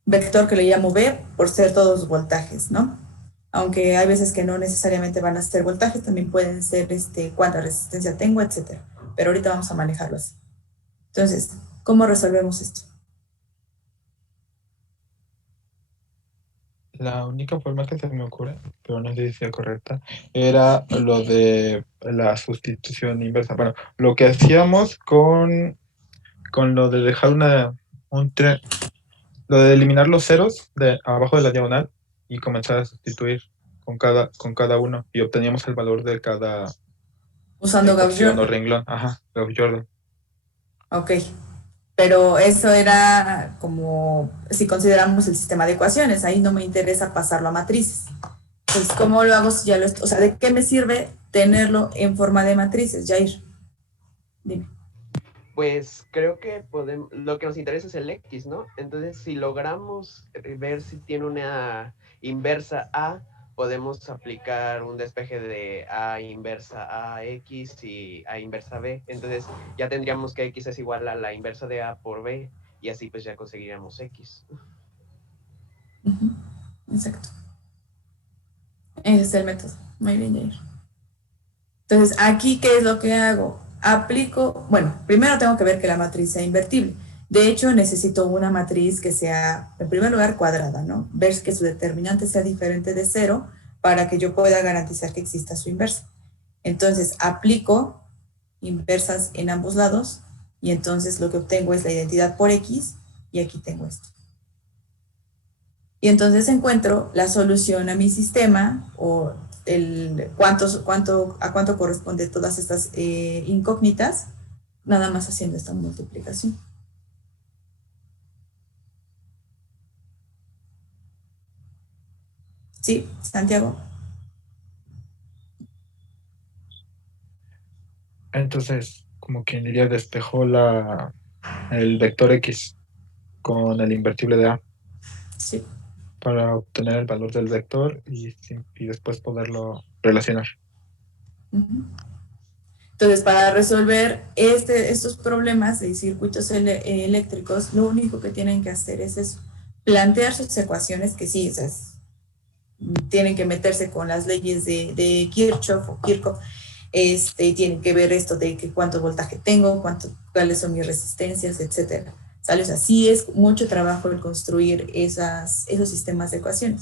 vector que le llamo B por ser todos voltajes, ¿no? Aunque hay veces que no necesariamente van a ser voltajes, también pueden ser cuánta resistencia tengo, etcétera. Pero ahorita vamos a manejarlo así. Entonces, ¿cómo resolvemos esto? La única forma que se me ocurre, pero no sé si sea correcta, era lo de la sustitución inversa. Bueno, lo que hacíamos con lo de dejar lo de eliminar los ceros de abajo de la diagonal y comenzar a sustituir con cada uno y obteníamos el valor de cada Usando ecuación o Gauss-Jordan. renglón. Ajá, Gauss-Jordan. Ok. Pero eso era como, si consideramos el sistema de ecuaciones, ahí no me interesa pasarlo a matrices. Entonces, ¿cómo lo hago si ya o sea, ¿de qué me sirve tenerlo en forma de matrices, Jair? Dime. Pues creo que lo que nos interesa es el X, ¿no? Entonces, si logramos ver si tiene una inversa A, podemos aplicar un despeje de A inversa a X y A inversa B. Entonces, ya tendríamos que X es igual a la inversa de A por B, y así pues ya conseguiríamos X. Exacto. Ese es el método. Muy bien, Jair. Entonces, aquí, ¿qué es lo que hago? Aplico, bueno, primero tengo que ver que la matriz sea invertible. De hecho, necesito una matriz que sea, en primer lugar, cuadrada, ¿no? Ver que su determinante sea diferente de 0 para que yo pueda garantizar que exista su inversa. Entonces, aplico inversas en ambos lados y entonces lo que obtengo es la identidad por X y aquí tengo esto. Y entonces encuentro la solución a mi sistema o a cuánto corresponde todas estas incógnitas, nada más haciendo esta multiplicación. ¿Sí, Santiago? Entonces, como quien diría, despejó el vector X con el invertible de A Sí. para obtener el valor del vector y después poderlo relacionar. Entonces, para resolver estos problemas de circuitos eléctricos, lo único que tienen que hacer es eso, plantear sus ecuaciones, que sí, o sea, tienen que meterse con las leyes de Kirchhoff o Kirchhoff, tienen que ver esto de que cuánto voltaje tengo, cuáles son mis resistencias, etcétera. ¿Sale? O sea, sí es mucho trabajo el construir esos sistemas de ecuaciones.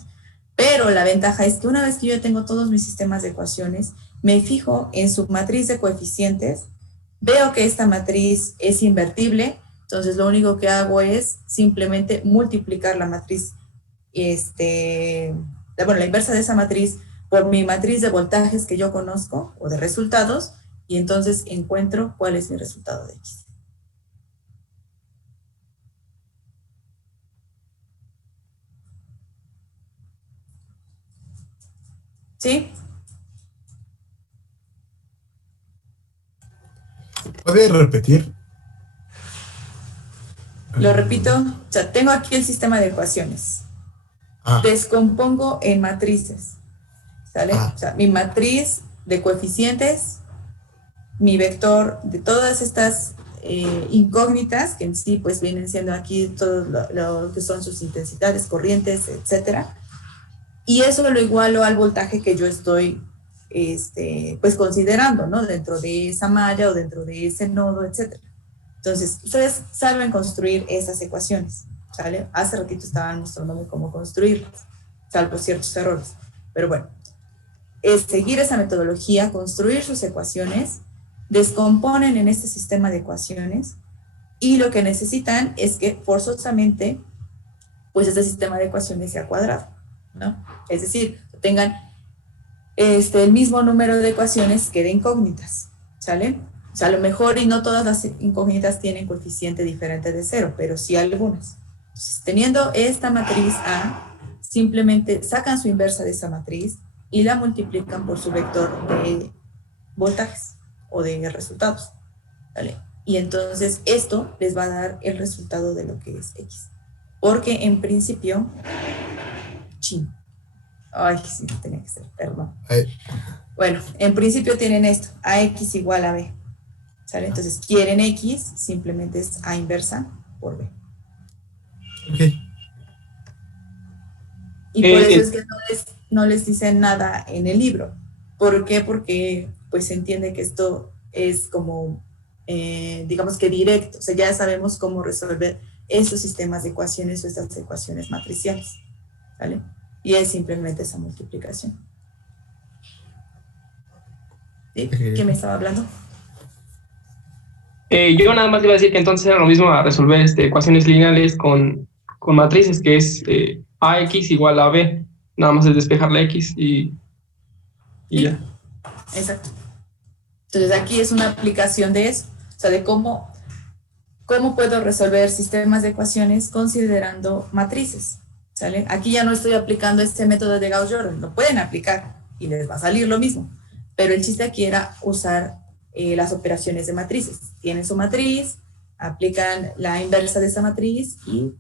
Pero la ventaja es que una vez que yo ya tengo todos mis sistemas de ecuaciones, me fijo en su matriz de coeficientes, veo que esta matriz es invertible, entonces lo único que hago es simplemente multiplicar la matriz, la inversa de esa matriz por mi matriz de voltajes que yo conozco o de resultados, y entonces encuentro cuál es mi resultado de X. ¿Sí? ¿Puede repetir? Lo repito, o sea, tengo aquí el sistema de ecuaciones. Descompongo en matrices, ¿sale? O sea, mi matriz de coeficientes, mi vector de todas estas incógnitas, que en sí pues vienen siendo aquí todo lo que son sus intensidades, corrientes, etcétera. Y eso lo igualo al voltaje que yo estoy pues considerando, ¿no? Dentro de esa malla o dentro de ese nodo, etcétera. Entonces, ustedes saben construir esas ecuaciones, ¿sale? Hace ratito estaban mostrándome cómo construirlas, salvo ciertos errores. Pero bueno, es seguir esa metodología, construir sus ecuaciones, descomponen en este sistema de ecuaciones y lo que necesitan es que forzosamente, pues este sistema de ecuaciones sea cuadrado, ¿no? Es decir, tengan el mismo número de ecuaciones que de incógnitas, ¿sale? O sea, a lo mejor y no todas las incógnitas tienen coeficiente diferente de 0, pero sí algunas. Entonces, teniendo esta matriz A, simplemente sacan su inversa de esa matriz y la multiplican por su vector de voltajes o de resultados, ¿vale? Y entonces esto les va a dar el resultado de lo que es X. porque en principio, ay, sí, tenía que ser, perdón. Bueno, en principio tienen esto, AX igual a B, ¿sale? Entonces quieren X, simplemente es A inversa por B. Ok. Y por eso es que no les dicen nada en el libro. ¿Por qué? Porque pues se entiende que esto es como, digamos que directo, o sea, ya sabemos cómo resolver estos sistemas de ecuaciones o estas ecuaciones matriciales, ¿vale? Y es simplemente esa multiplicación. ¿Sí? ¿Quién me estaba hablando? Yo nada más iba a decir que entonces era lo mismo a resolver ecuaciones lineales con matrices, que es AX igual a B. Nada más es despejar la X y Sí, ya. exacto. Entonces aquí es una aplicación de eso, o sea, de cómo puedo resolver sistemas de ecuaciones considerando matrices, ¿sale? Aquí ya no estoy aplicando este método de Gauss-Jordan, lo pueden aplicar y les va a salir lo mismo, pero el chiste aquí era usar las operaciones de matrices. Tienen su matriz, aplican la inversa de esa matriz y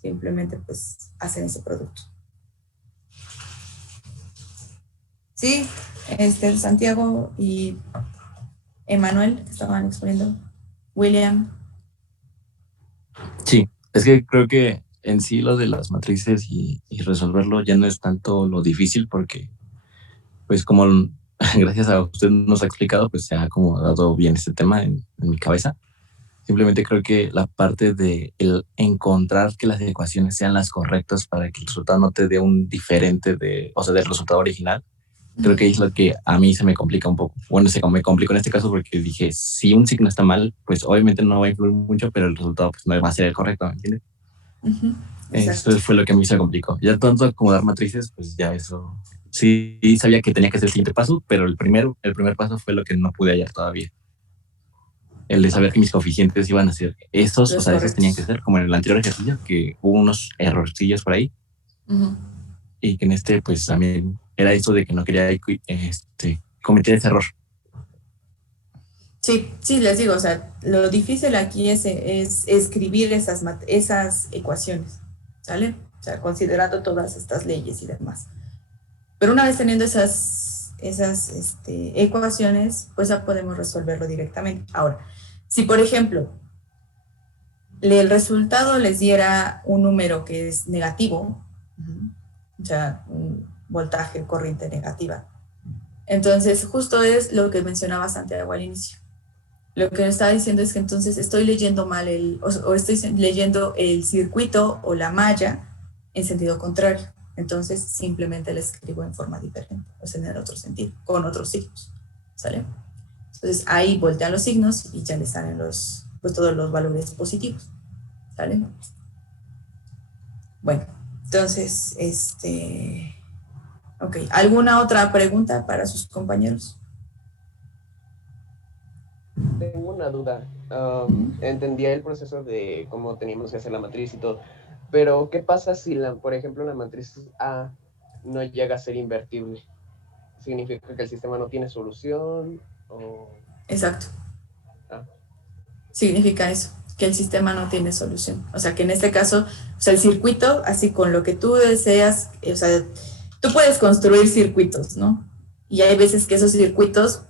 simplemente pues hacen ese producto. Sí, Santiago y Emanuel estaban exponiendo. William. Sí, es que creo que en sí lo de las matrices y resolverlo ya no es tanto lo difícil porque, pues como gracias a usted nos ha explicado, pues se ha acomodado bien este tema en mi cabeza. Simplemente creo que la parte de el encontrar que las ecuaciones sean las correctas para que el resultado no te dé un diferente o sea, del resultado original, creo que es lo que a mí se me complica un poco. Bueno, me complicó en este caso porque dije, si un signo está mal, pues obviamente no va a influir mucho, pero el resultado pues no va a ser el correcto, ¿me entiendes? Eso fue lo que a mí se complicó. Ya tanto acomodar matrices, pues ya eso... Sí sabía que tenía que ser el siguiente paso, pero el primer paso fue lo que no pude hallar todavía. El de saber que mis coeficientes iban a ser esos, o sea, esos tenían que ser, como en el anterior ejercicio, que hubo unos errorcillos por ahí. Y que en este, pues también era eso de que no quería cometer ese error. Sí, les digo, o sea, lo difícil aquí es escribir esas ecuaciones, ¿sale? O sea, considerando todas estas leyes y demás. Pero una vez teniendo esas ecuaciones, pues ya podemos resolverlo directamente. Ahora, si por ejemplo, el resultado les diera un número que es negativo, o sea, un voltaje, corriente negativa, entonces justo es lo que mencionaba Santiago al inicio. Lo que me estaba diciendo es que entonces estoy leyendo mal o estoy leyendo el circuito o la malla en sentido contrario. Entonces simplemente la escribo en forma diferente, o sea, en otro sentido, con otros signos, ¿sale? Entonces ahí voltean los signos y ya les salen todos los valores positivos, ¿sale? Bueno, entonces, ok, ¿alguna otra pregunta para sus compañeros? Tengo una duda. Entendía el proceso de cómo teníamos que hacer la matriz y todo, pero ¿qué pasa si, por ejemplo, la matriz A no llega a ser invertible? ¿Significa que el sistema no tiene solución? Exacto. Significa eso, que el sistema no tiene solución. O sea, que en este caso, o sea, el circuito, así con lo que tú deseas, o sea, tú puedes construir circuitos, ¿no? Y hay veces que esos circuitos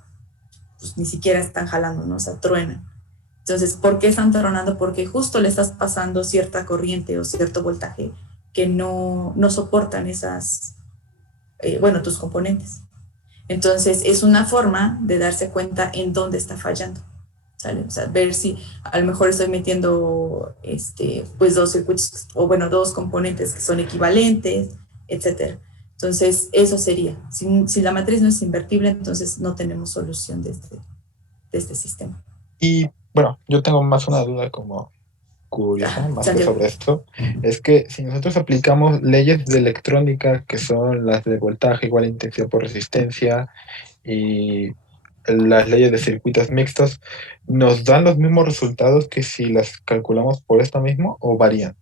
pues ni siquiera están jalando, ¿no? O sea, truenan. Entonces, ¿por qué están tronando? Porque justo le estás pasando cierta corriente o cierto voltaje que no soportan tus componentes. Entonces, es una forma de darse cuenta en dónde está fallando, ¿sale? O sea, ver si a lo mejor estoy metiendo, pues dos circuitos, o bueno, dos componentes que son equivalentes, etcétera. Entonces, eso sería. Si la matriz no es invertible, entonces no tenemos solución de este sistema. Y bueno, yo tengo más una duda como curiosa, más que sobre esto. Es que si nosotros aplicamos leyes de electrónica, que son las de voltaje igual a intensidad por resistencia, y las leyes de circuitos mixtos, ¿nos dan los mismos resultados que si las calculamos por esto mismo o varían?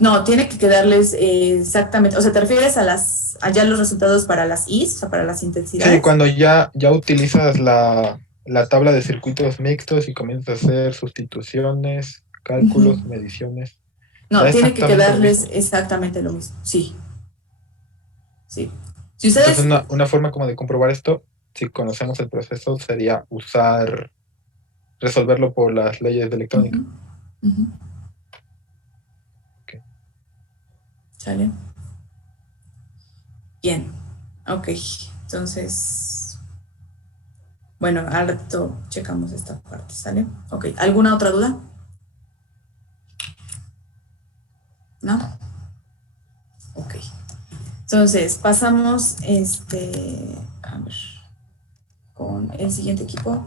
No, tiene que quedarles exactamente, o sea, ¿te refieres a allá los resultados para las Is, o sea, para las intensidades? Sí, cuando ya utilizas la tabla de circuitos mixtos y comienzas a hacer sustituciones, cálculos, mediciones. No, Da tiene que exactamente lo quedarles mismo. exactamente lo mismo. Sí. Sí. Si Entonces, ustedes... una forma como de comprobar esto, si conocemos el proceso, sería resolverlo por las leyes de electrónica. Ujú, ujú. Ok. ¿Sale? Bien. Ok. Entonces, bueno, al rato checamos esta parte, ¿sale? Ok. ¿Alguna otra duda? ¿No? Ok. Entonces, pasamos a ver, con el siguiente equipo.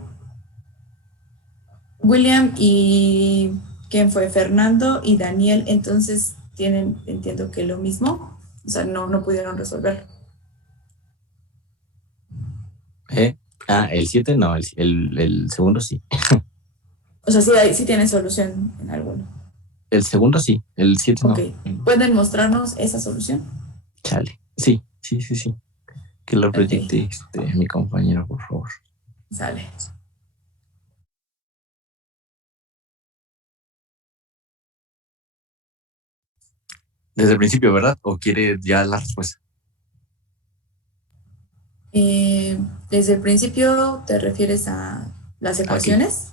William y ¿quién fue? Fernando y Daniel, entonces tienen, entiendo que lo mismo, o sea, no pudieron resolver. El 7 no, el segundo sí. O sea, sí tienen solución en alguno. El segundo sí, el 7 Ok, no. ¿pueden mostrarnos esa solución? Chale. Sí. Que lo Ok, proyecte mi compañero, por favor. sale. Desde el principio, ¿verdad? ¿O quiere ya la respuesta? Desde el principio te refieres a las Ok. ecuaciones.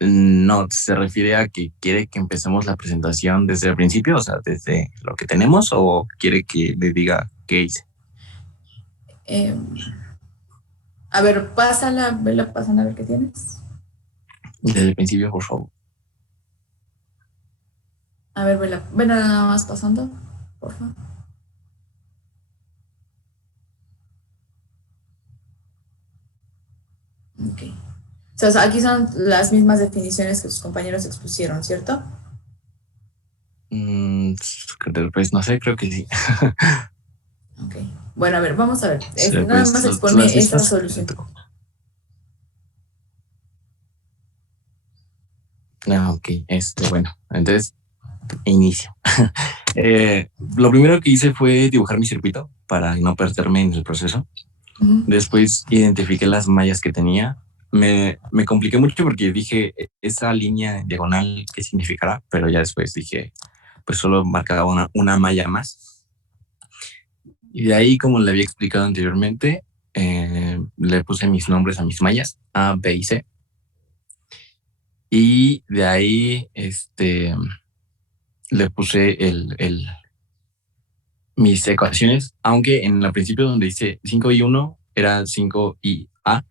No, se refiere a que quiere que empecemos la presentación desde el principio, o sea, desde lo que tenemos, o quiere que le diga qué hice. Eh, a ver, pásala, vela, pásala a ver qué tienes. Desde el principio, por favor. A ver, vela nada más pasando, por favor. Ok. O sea, aquí son las mismas definiciones que sus compañeros expusieron, ¿cierto? Pues no sé, creo que sí. Ok. Bueno, a ver, vamos a ver. Nada Pues más las exponme esta mismas. solución. Ok, bueno, entonces inicio. Lo primero que hice fue dibujar mi circuito para no perderme en el proceso. Ujú. Después identifiqué las mallas que tenía. Me compliqué mucho porque dije, esa línea en diagonal, ¿qué significará? Pero ya después dije, pues solo marcaba una malla más. Y de ahí, como le había explicado anteriormente, le puse mis nombres a mis mallas, A, B y C. Y de ahí, le puse mis ecuaciones, aunque en el principio donde dice 5 y 1 era 5 y A,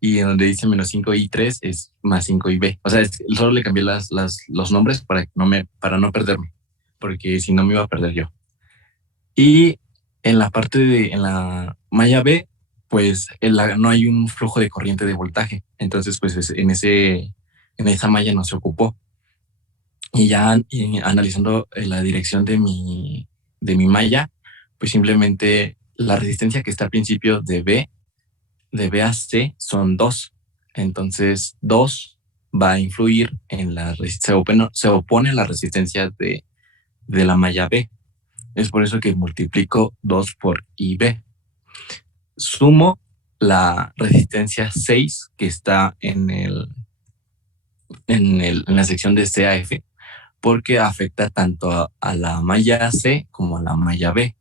y en donde dice menos 5 y 3 es más 5 y B. O sea, solo le cambié los nombres para no perderme, porque si no me iba a perder yo. Y en en la malla B, pues no hay un flujo de corriente de voltaje. Entonces, pues en esa malla no se ocupó. Y ya analizando la dirección de mi malla, pues simplemente la resistencia que está al principio de B a C son 2. Entonces 2 va a influir en se opone a la resistencia de la malla B. Es por eso que multiplico 2 por IB. Sumo la resistencia 6 que está en la sección de C a F, porque afecta tanto a la malla C como a la malla B.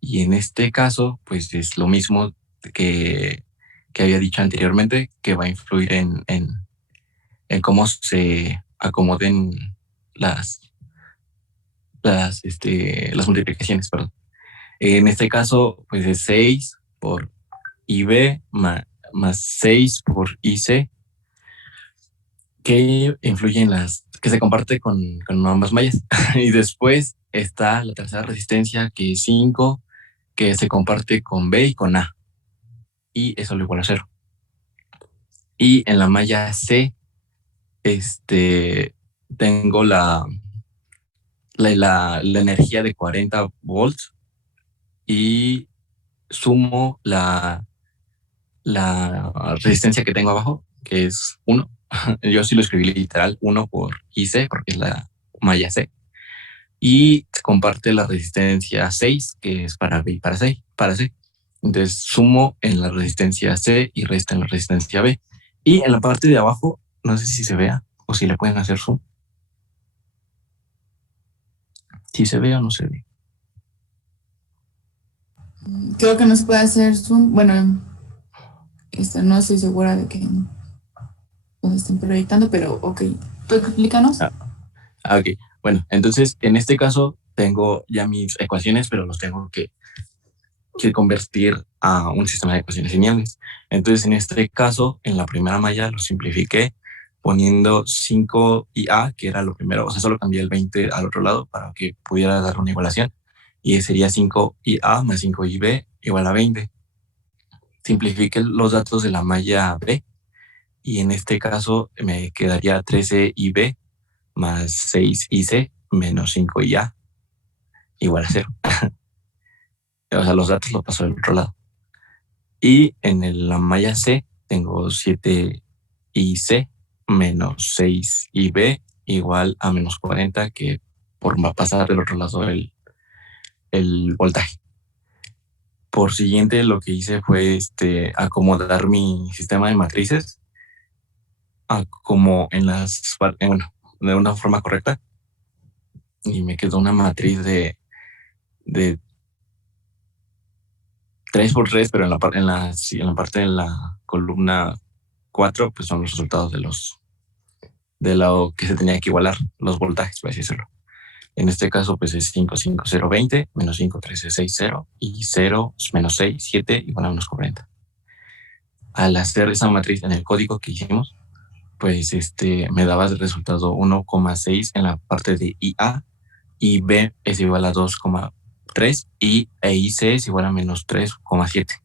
Y en este caso, pues es lo mismo que, que había dicho anteriormente, que va a influir en cómo se acomoden las, las multiplicaciones, perdón. En este caso, pues es 6 por IB más 6 por IC, que influye que se comparte con ambas mallas. Y después está la tercera resistencia, que es 5, que se comparte con B y con A. Y eso lo igual a 0. Y en la malla C, tengo la energía de 40 volts y sumo la resistencia que tengo abajo, que es 1. Yo sí lo escribí literal, 1 por IC, porque es la malla C. Y comparte la resistencia 6, que es para B y para C. Entonces sumo en la resistencia C y resta en la resistencia B. Y en la parte de abajo, no sé si se vea o si le pueden hacer zoom. ¿Sí se ve o no se ve? Creo que no se puede hacer zoom. Bueno, no estoy segura de que nos estén proyectando, pero ok. ¿Tú explícanos? Ok. Bueno, entonces en este caso tengo ya mis ecuaciones, pero los tengo que convertir a un sistema de ecuaciones lineales. Entonces en este caso, en la primera malla lo simplifiqué poniendo 5IA, que era lo primero, o sea, solo cambié el 20 al otro lado para que pudiera dar una igualación. Y sería 5IA más 5IB igual a 20. Simplifiqué los datos de la malla B y en este caso me quedaría 13IB más 6IC menos 5IA igual a 0. O sea, los datos los paso del otro lado. Y en la malla C tengo 7IC menos 6IB igual a menos 40, que por pasar del otro lado el voltaje. Por siguiente, lo que hice fue acomodar mi sistema de matrices como bueno, de una forma correcta. Y me quedó una matriz de 3x3, pero en la parte de la columna 4, pues son los resultados de lo que se tenía que igualar, los voltajes, por así decirlo. En este caso, pues es 5, 5, 0, 20, menos 5, 13, 6, 0, y 0, menos 6, 7, igual a menos 40. Al hacer esa matriz en el código que hicimos, pues me daba el resultado 1,6 en la parte de IA, y B es igual a 2,3 y IC es igual a menos 3,7.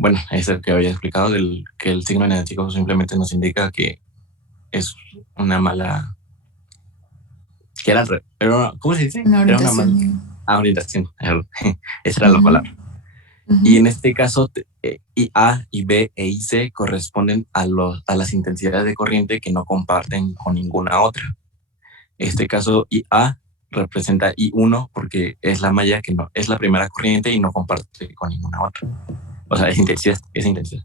Bueno, es el que había explicado, que el signo negativo simplemente nos indica que es una mala... que era ¿cómo se dice? Una Era una orientación. mala orientación. Esa era la palabra. Y en este caso, IA y B e IC corresponden a las intensidades de corriente que no comparten con ninguna otra. En este caso, IA representa I1 porque es la malla que no es la primera corriente y no comparte con ninguna otra. O sea, es intensidad.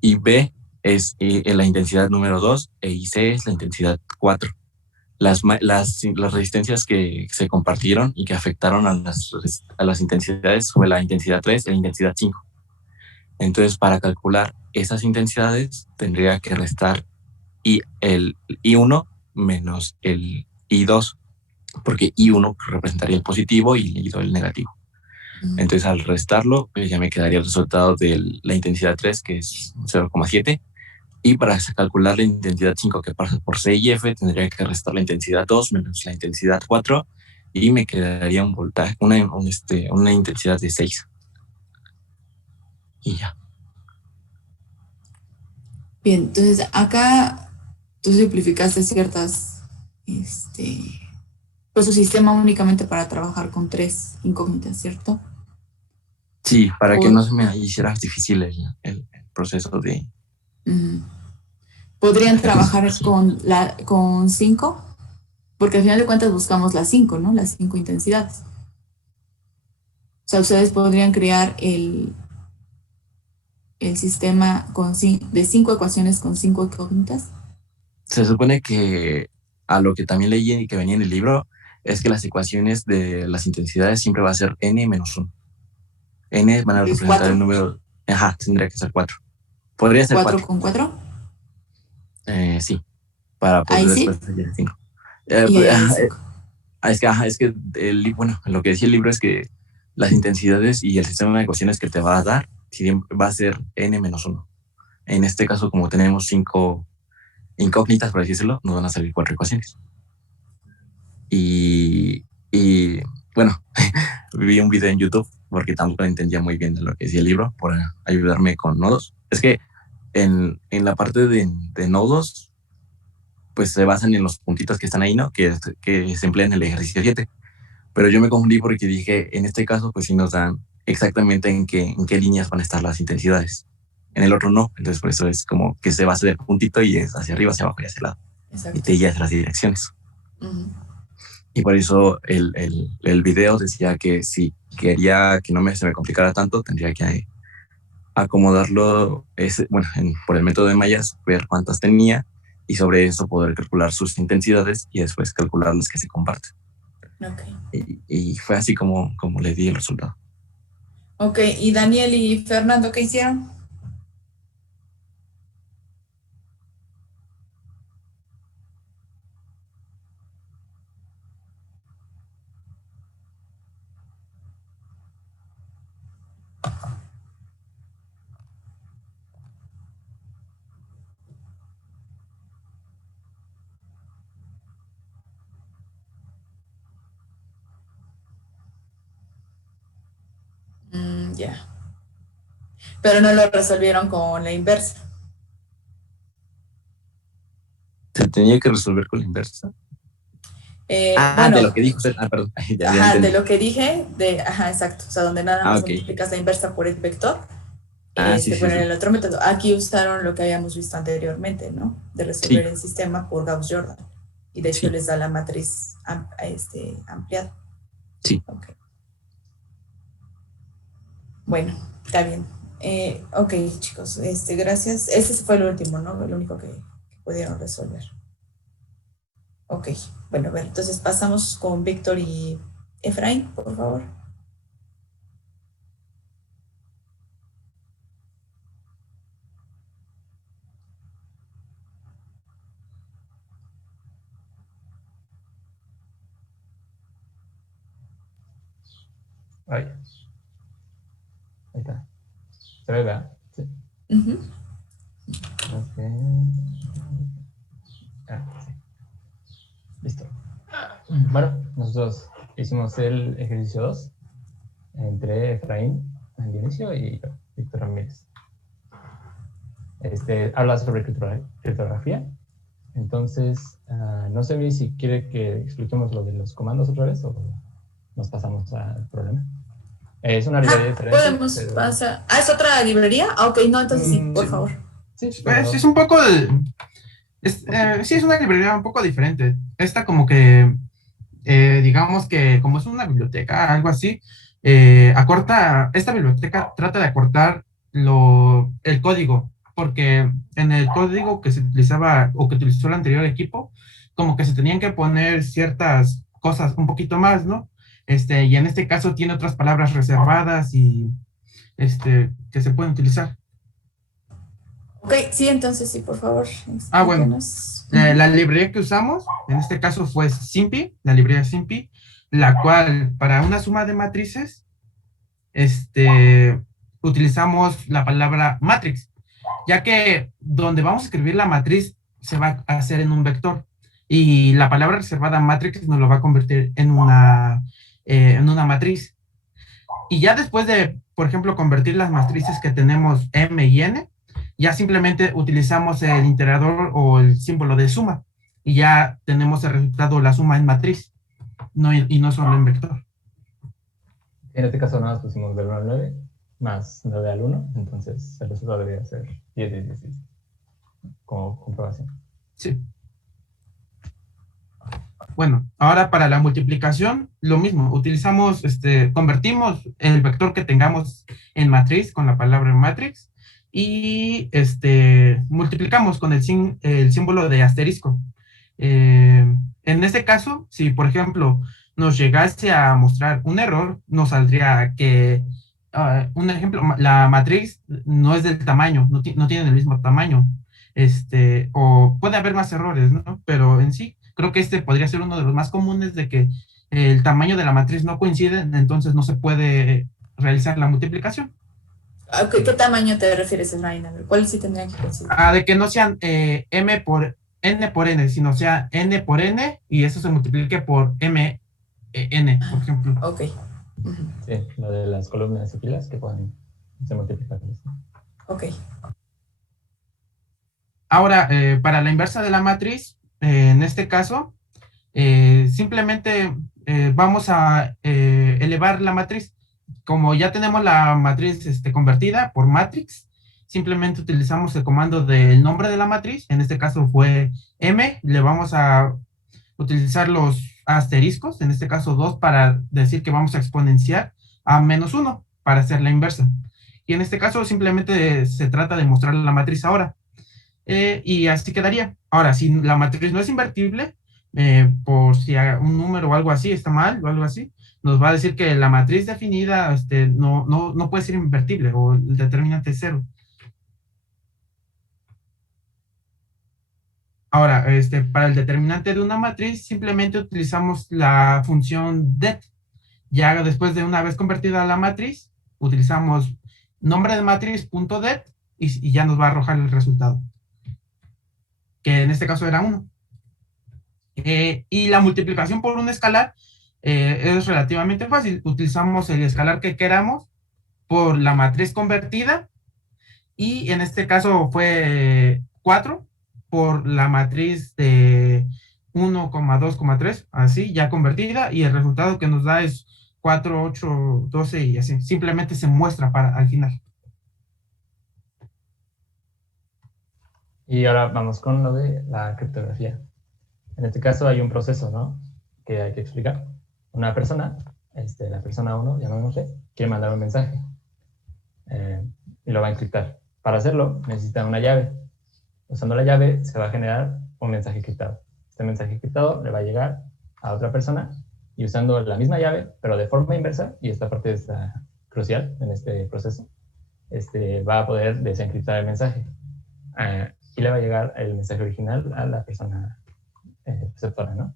Y B es la intensidad número 2 e IC es la intensidad 4. Las resistencias que se compartieron y que afectaron a las intensidades fue la intensidad 3 y la intensidad 5. Entonces, para calcular esas intensidades, tendría que restar el I1 menos el I2, porque I1 representaría el positivo y I2 el negativo. Entonces, al restarlo, pues ya me quedaría el resultado de la intensidad 3, que es 0,7. Y para calcular la intensidad 5 que pasa por C y F, tendría que restar la intensidad 2 menos la intensidad 4 y me quedaría un voltaje, una intensidad de 6. Y ya. Bien, entonces acá tú simplificaste ciertas, pues su sistema únicamente para trabajar con 3 incógnitas, ¿cierto? Sí, para que no se me hiciera difícil el proceso de... ¿Podrían trabajar con 5? Porque al final de cuentas buscamos las 5, ¿no? Las 5 intensidades. O sea, ustedes podrían crear el sistema de 5 ecuaciones con 5 incógnitas. Se supone que a lo que también leí y que venía en el libro es que las ecuaciones de las intensidades siempre va a ser n menos 1. N van a representar el número... Ajá, tendría que ser 4. Podría ser 4. ¿4 con 4? Sí, para poder ¿Ahí después seguir 5. Es que bueno, lo que decía el libro es que las intensidades y el sistema de ecuaciones que te va a dar va a ser n menos 1. En este caso, como tenemos 5 incógnitas, por así decirlo, nos van a salir 4 ecuaciones. Y bueno, vi un video en YouTube porque tampoco entendía muy bien de lo que decía el libro por ayudarme con nodos. Es que en la parte de nodos, pues se basan en los puntitos que están ahí, ¿no? Que se emplean en el ejercicio 7. Pero yo me confundí porque dije, en este caso, pues sí nos dan exactamente en qué líneas van a estar las intensidades. En el otro no. Entonces, por eso es como que se basa del puntito y es hacia arriba, hacia abajo y hacia el lado. Exacto. Y te guías las direcciones. Y por eso el video decía que si quería que se me complicara tanto, tendría que acomodarlo, por el método de mallas, ver cuántas tenía y sobre eso poder calcular sus intensidades y después calcular las que se comparten. Ok. Y fue así como le di el resultado. Ok, ¿y Daniel y Fernando qué hicieron? Ya. Pero no lo resolvieron con la inversa. ¿Se tenía que resolver con la inversa? Bueno, de lo que dijo usted. Perdón. Ya ajá, de entendí. lo que dije, ajá, exacto. O sea, donde nada más Ok. multiplicas la inversa por el vector. Sí, Bueno, sí. en el otro método, aquí usaron lo que habíamos visto anteriormente, ¿no? De resolver el sistema por Gauss-Jordan. Y de hecho les da la matriz ampliada. Sí. Okay. Bueno, está bien. Ok, chicos, gracias. Ese fue el último, ¿no? El único que pudieron resolver. Ok, bueno, a ver, entonces pasamos con Víctor y Efraín, por favor. Ahí está. ¿Se ve, verdad? Sí. Ok. Sí. Listo. Bueno, nosotros hicimos el ejercicio 2 entre Efraín al inicio y Víctor Ramírez. Habla sobre criptografía. Entonces, no sé si quiere que expliquemos lo de los comandos otra vez o nos pasamos al problema. Es una librería diferente. Podemos pasar. ¿Es otra librería? Ok, no, entonces sí, por favor. Sí, pues es un poco de... sí, es una librería un poco diferente. Esta como que, digamos que como es una biblioteca, algo así, esta biblioteca trata de acortar el código, porque en el código que se utilizaba o que utilizó el anterior equipo, como que se tenían que poner ciertas cosas un poquito más, ¿no? Y en este caso tiene otras palabras reservadas y que se pueden utilizar. Ok, sí, entonces sí, por favor. Bueno, la librería que usamos, en este caso fue SIMPy, la librería SIMPy, la cual para una suma de matrices, utilizamos la palabra matrix, ya que donde vamos a escribir la matriz se va a hacer en un vector, y la palabra reservada matrix nos lo va a convertir en una matriz. Y ya después de, por ejemplo, convertir las matrices que tenemos M y N, ya simplemente utilizamos el integrador o el símbolo de suma y ya tenemos el resultado, la suma en matriz, y no solo en vector. En este caso nada más pusimos del 1 al 9 más 9 al 1, entonces el resultado debería ser 10 de 16 como comprobación. Sí. Bueno, ahora para la multiplicación, lo mismo, utilizamos, convertimos el vector que tengamos en matriz con la palabra matrix y multiplicamos con el símbolo de asterisco. En este caso, si por ejemplo nos llegase a mostrar un error, nos saldría que, un ejemplo, la matriz no es del tamaño, no tiene el mismo tamaño, o puede haber más errores, ¿no? Pero en sí, creo que podría ser uno de los más comunes de que el tamaño de la matriz no coincide, entonces no se puede realizar la multiplicación. ¿Qué tamaño te refieres, Efraín? ¿Cuál sí tendría que coincidir? De que no sean n por n, sino sea n por n y eso se multiplique por m n, por ejemplo. Ok. Sí, lo de las columnas y filas que pueden se multiplicar. Ok. Ahora, para la inversa de la matriz, en este caso, simplemente vamos a elevar la matriz. Como ya tenemos la matriz convertida por matrix, simplemente utilizamos el comando del nombre de la matriz, en este caso fue M, le vamos a utilizar los asteriscos, en este caso 2, para decir que vamos a exponenciar a -1 para hacer la inversa. Y en este caso simplemente se trata de mostrar la matriz ahora. y así quedaría. Ahora, si la matriz no es invertible, por si un número o algo así está mal o algo así, nos va a decir que la matriz definida no puede ser invertible o el determinante es 0. Ahora, para el determinante de una matriz, simplemente utilizamos la función det. Ya después de una vez convertida a la matriz, utilizamos nombre de matriz.det y ya nos va a arrojar el resultado, que en este caso era 1. Y la multiplicación por un escalar es relativamente fácil. Utilizamos el escalar que queramos por la matriz convertida, y en este caso fue 4 por la matriz de 1,2,3, así ya convertida, y el resultado que nos da es 4, 8, 12 y así. Simplemente se muestra al final. Y ahora vamos con lo de la criptografía. En este caso hay un proceso, ¿no?, que hay que explicar. Una persona, la persona 1, llamémosle, quiere mandar un mensaje y lo va a encriptar. Para hacerlo necesita una llave. Usando la llave se va a generar un mensaje encriptado. Este mensaje encriptado le va a llegar a otra persona y usando la misma llave, pero de forma inversa, y esta parte es crucial en este proceso, va a poder desencriptar el mensaje y le va a llegar el mensaje original a la persona receptora, ¿no?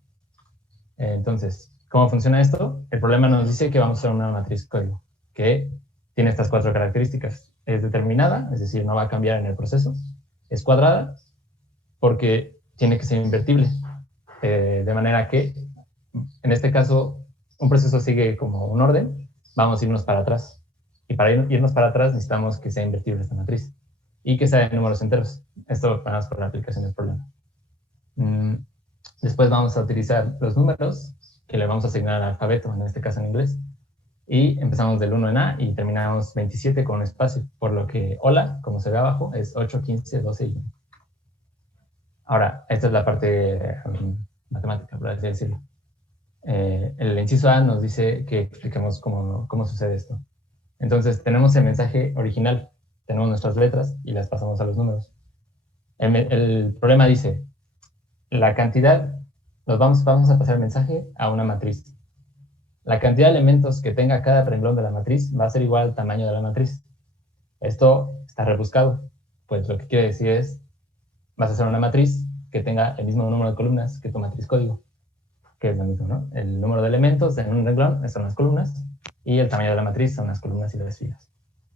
Entonces, ¿cómo funciona esto? El problema nos dice que vamos a usar una matriz código que tiene estas 4 características. Es determinada, es decir, no va a cambiar en el proceso. Es cuadrada porque tiene que ser invertible, de manera que, en este caso, un proceso sigue como un orden, vamos a irnos para atrás. Y para irnos para atrás necesitamos que sea invertible esta matriz y que sea de números enteros. Esto vamos por la aplicación del problema. Después vamos a utilizar los números que le vamos a asignar al alfabeto, en este caso en inglés. Y empezamos del 1 en A y terminamos 27 con un espacio, por lo que hola, como se ve abajo, es 8, 15, 12 y 1. Ahora, esta es la parte matemática, por así decirlo. El inciso A nos dice que expliquemos cómo sucede esto. Entonces, tenemos el mensaje original, tenemos nuestras letras y las pasamos a los números. El problema dice, la cantidad, vamos a pasar el mensaje a una matriz. La cantidad de elementos que tenga cada renglón de la matriz va a ser igual al tamaño de la matriz. Esto está rebuscado, pues lo que quiere decir es, vas a hacer una matriz que tenga el mismo número de columnas que tu matriz código, que es lo mismo, ¿no? El número de elementos en un renglón son las columnas, y el tamaño de la matriz son las columnas y las filas.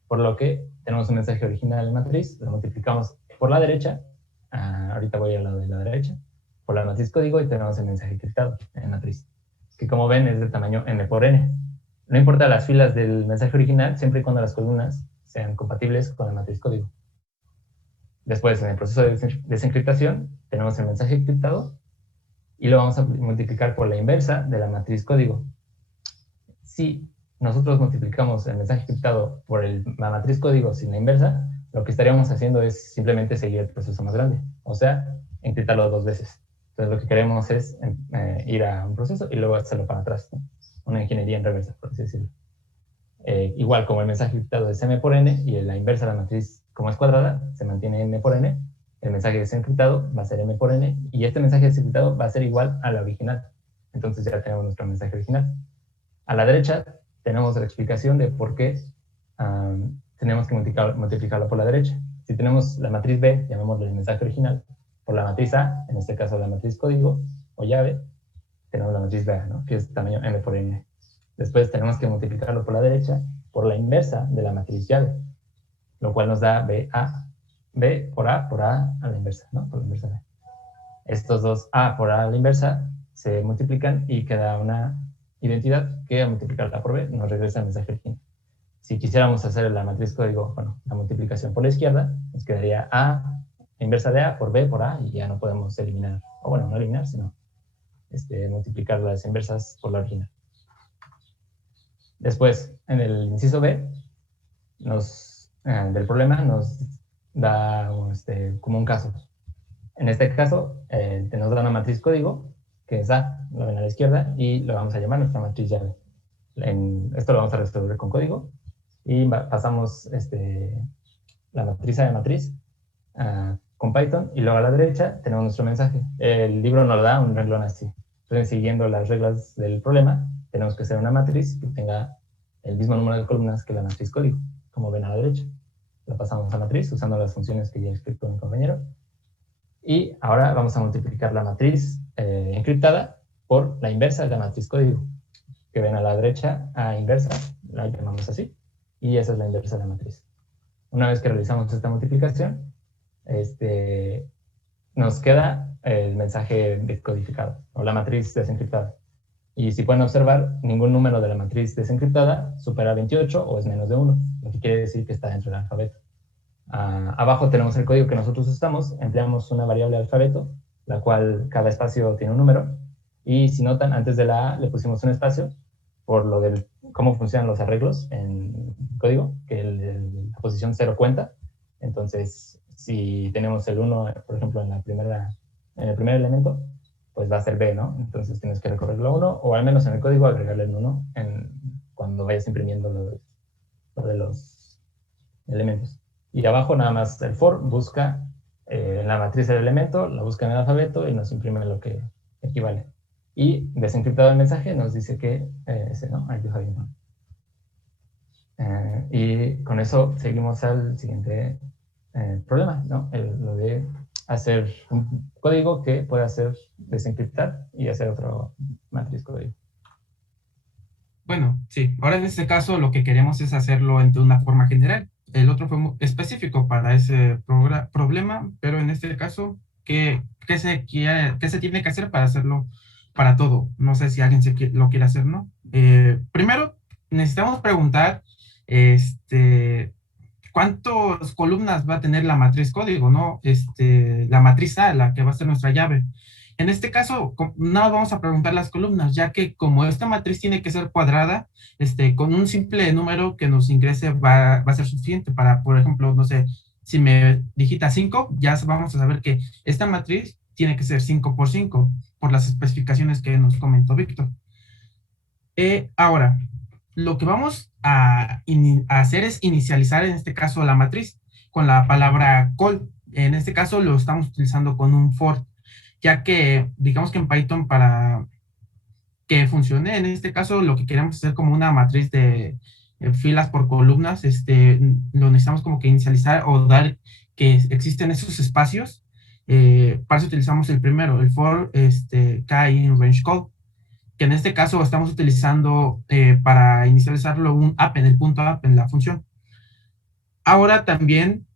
Por lo que tenemos un mensaje original en matriz, lo multiplicamos por la derecha, ahorita voy a lo de la derecha, por la matriz código, y tenemos el mensaje encriptado en matriz, que como ven es de tamaño n por n. No importa las filas del mensaje original, siempre y cuando las columnas sean compatibles con la matriz código. Después, en el proceso de desencriptación, tenemos el mensaje encriptado y lo vamos a multiplicar por la inversa de la matriz código. Si nosotros multiplicamos el mensaje encriptado por la matriz código sin la inversa, lo que estaríamos haciendo es simplemente seguir el proceso más grande, o sea, encriptarlo 2 veces. Entonces lo que queremos es ir a un proceso y luego hacerlo para atrás, ¿no? Una ingeniería en reversa, por así decirlo. Igual como el mensaje encriptado es m por n y la inversa de la matriz, como es cuadrada, se mantiene m por n, el mensaje desencriptado va a ser m por n y este mensaje desencriptado va a ser igual a la original. Entonces ya tenemos nuestro mensaje original. A la derecha tenemos la explicación de por qué tenemos que multiplicarlo por la derecha. Si tenemos la matriz B, llamémosle el mensaje original, por la matriz A, en este caso la matriz código o llave, tenemos la matriz B, ¿no?, que es tamaño m por n. Después tenemos que multiplicarlo por la derecha por la inversa de la matriz llave, lo cual nos da B por A a la inversa, ¿no?, por la inversa B. Estos dos A por A a la inversa se multiplican y queda una identidad que al multiplicarla por B nos regresa el mensaje original. Si quisiéramos hacer la matriz código, bueno, la multiplicación por la izquierda, nos quedaría A inversa de A por B por A y ya no podemos eliminar, o bueno, no eliminar, sino multiplicar las inversas por la original. Después, en el inciso B, del problema nos da como un caso. En este caso, nos da una matriz código, que es A, lo ven a la izquierda, y lo vamos a llamar nuestra matriz llave. Esto lo vamos a resolver con código, y pasamos la matriz A de matriz con Python, y luego a la derecha tenemos nuestro mensaje. El libro nos da un renglón así. Entonces, siguiendo las reglas del problema, tenemos que hacer una matriz que tenga el mismo número de columnas que la matriz código, como ven a la derecha. La pasamos a matriz usando las funciones que ya explicó mi compañero. Y ahora vamos a multiplicar la matriz encriptada por la inversa de la matriz código, que ven a la derecha, a inversa, la llamamos así, y esa es la inversa de la matriz. Una vez que realizamos esta multiplicación, nos queda el mensaje descodificado, o la matriz desencriptada. Y si pueden observar, ningún número de la matriz desencriptada supera 28 o es menos de 1, lo que quiere decir que está dentro del alfabeto. Abajo tenemos el código que nosotros usamos, empleamos una variable alfabeto, la cual cada espacio tiene un número, y si notan, antes de la A le pusimos un espacio, por lo de cómo funcionan los arreglos en código, que la posición 0 cuenta. Entonces, si tenemos el 1, por ejemplo, en el primer elemento, pues va a ser B, ¿no? Entonces tienes que recorrerlo a 1, o al menos en el código agregarle el 1 cuando vayas imprimiendo lo de los elementos. Y abajo nada más el for busca en la matriz del elemento, la busca en el alfabeto y nos imprime lo que equivale. Y desencriptado el mensaje nos dice que ese no, are you having fun? Y con eso seguimos al siguiente problema, ¿no? Lo de hacer un código que pueda hacer desencriptar y hacer otro matriz código. Bueno, sí. Ahora en este caso lo que queremos es hacerlo de una forma general. El otro fue específico para ese problema, pero en este caso, ¿qué se tiene que hacer para hacerlo para todo? No sé si alguien lo quiere hacer, ¿no? Primero, necesitamos preguntar ¿cuántas columnas va a tener la matriz código, no? La matriz A, la que va a ser nuestra llave. En este caso, no vamos a preguntar las columnas, ya que como esta matriz tiene que ser cuadrada, con un simple número que nos ingrese va a ser suficiente para, por ejemplo, no sé, si me digita 5, ya vamos a saber que esta matriz tiene que ser 5 por 5, por las especificaciones que nos comentó Víctor. Ahora, lo que vamos a hacer es inicializar, en este caso, la matriz con la palabra call. En este caso, lo estamos utilizando con un for, ya que, digamos que en Python, para que funcione, en este caso, lo que queremos hacer como una matriz de filas por columnas, lo necesitamos como que inicializar o dar que existen esos espacios. Para eso utilizamos el primero, el for k in range call, que en este caso estamos utilizando para inicializarlo un append, el punto append, la función. Ahora también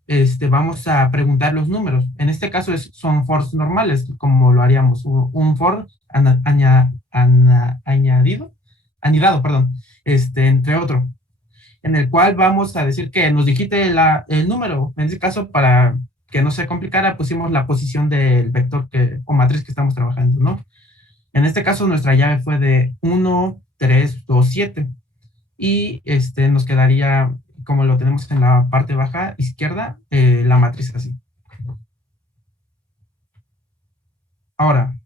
vamos a preguntar los números. En este caso son fors normales, como lo haríamos, un for anidado, perdón, entre otro, en el cual vamos a decir que nos digite el número. En este caso, para que no se complicara, pusimos la posición del vector o matriz que estamos trabajando, ¿no? En este caso, nuestra llave fue de 1, 3, 2, 7. Y nos quedaría, como lo tenemos en la parte baja izquierda, la matriz así. Ahora,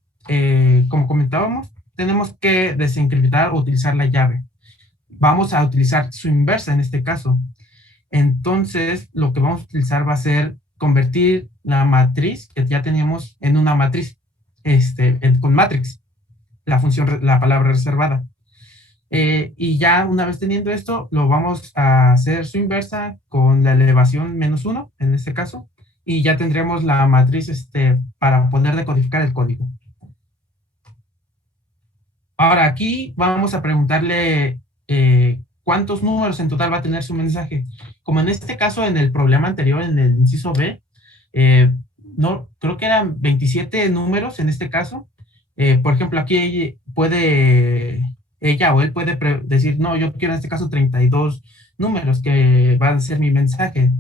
como comentábamos, tenemos que desencriptar o utilizar la llave. Vamos a utilizar su inversa en este caso. Entonces, lo que vamos a utilizar va a ser convertir la matriz que ya teníamos en una matriz, con matrix, la palabra reservada. Y ya una vez teniendo esto, lo vamos a hacer su inversa con la elevación -1, en este caso, y ya tendremos la matriz para poder decodificar el código. Ahora aquí vamos a preguntarle cuántos números en total va a tener su mensaje. Como en este caso, en el problema anterior, en el inciso B, no, creo que eran 27 números en este caso. Por ejemplo, aquí ella o él puede decir, no, yo quiero en este caso 32 números que van a ser mi mensaje.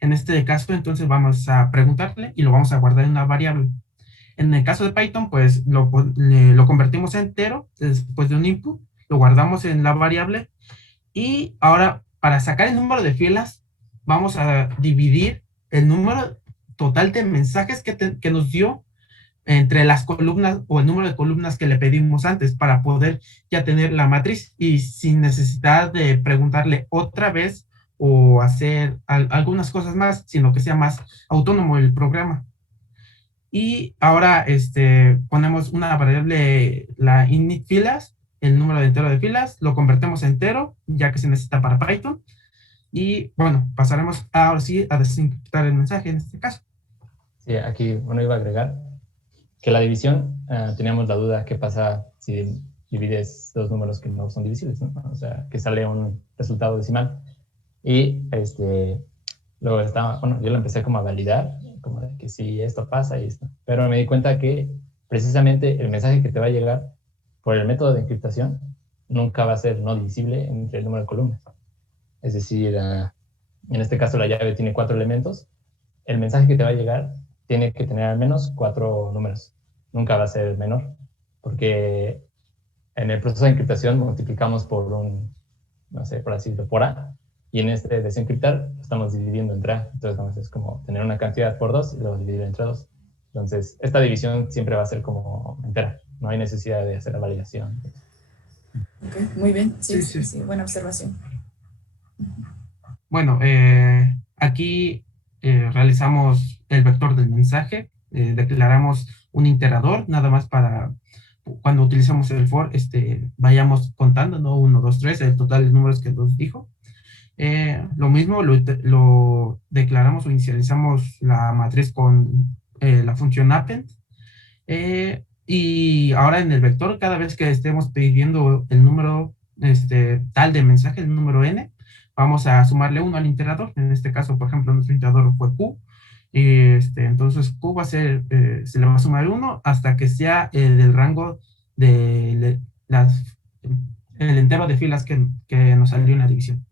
En este caso, entonces vamos a preguntarle y lo vamos a guardar en una variable. En el caso de Python, pues lo convertimos a entero después de un input, lo guardamos en la variable y ahora para sacar el número de filas vamos a dividir el número total de mensajes que nos dio entre las columnas o el número de columnas que le pedimos antes para poder ya tener la matriz y sin necesidad de preguntarle otra vez o hacer algunas cosas más, sino que sea más autónomo el programa. Y ahora ponemos una variable, la init filas, el número de entero de filas, lo convertimos a entero, ya que se necesita para Python. Y bueno, pasaremos ahora sí a desencriptar el mensaje en este caso. Sí, aquí uno iba a agregar que la división, teníamos la duda qué pasa si divides dos números que no son divisibles, ¿no? O sea, que sale un resultado decimal. Y luego estaba, bueno, yo lo empecé como a validar, como de que sí, esto pasa y esto. Pero me di cuenta que precisamente el mensaje que te va a llegar por el método de encriptación nunca va a ser no divisible entre el número de columnas. Es decir, en este caso la llave tiene 4 elementos. El mensaje que te va a llegar tiene que tener al menos 4 números. Nunca va a ser menor, porque en el proceso de encriptación multiplicamos por un, no sé, por así decirlo, por A, y en este desencriptar estamos dividiendo entre A. Entonces es como tener una cantidad por 2 y luego dividir entre 2. Entonces, esta división siempre va a ser como entera. No hay necesidad de hacer la validación. Okay, muy bien. Sí, Sí. sí, buena observación. Bueno, aquí realizamos el vector del mensaje, declaramos un iterador, nada más para cuando utilizamos el for, vayamos contando, ¿no? 1, 2, 3, el total de números que nos dijo. Lo mismo lo declaramos o inicializamos la matriz con la función append. Y ahora en el vector, cada vez que estemos pidiendo el número tal de mensaje, el número n, vamos a sumarle 1 al iterador. En este caso, por ejemplo, nuestro iterador fue q. Y entonces q va a ser, se le va a sumar 1 hasta que sea del rango de el entero de filas que nos salió en la división.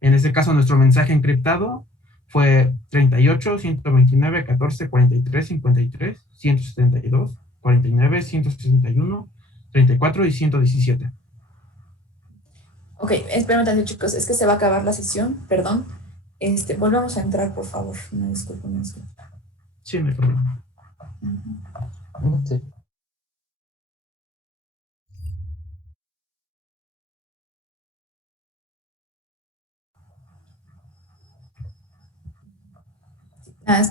En este caso, nuestro mensaje encriptado fue 38, 129, 14, 43, 53, 172, 49, 161, 34 y 117. Ok, espérame tantito, chicos, es que se va a acabar la sesión, perdón. Volvamos a entrar, por favor. Una disculpa, una disculpa. Sí, no hay problema. Sí.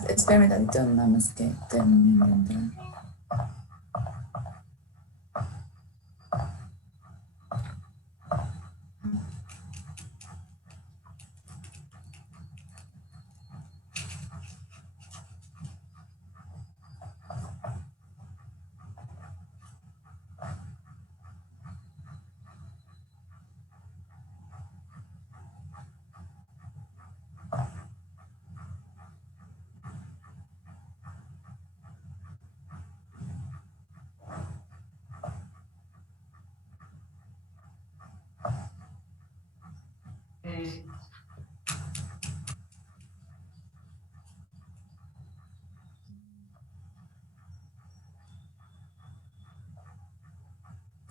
Espérame tantito, nada más que termine de entrar.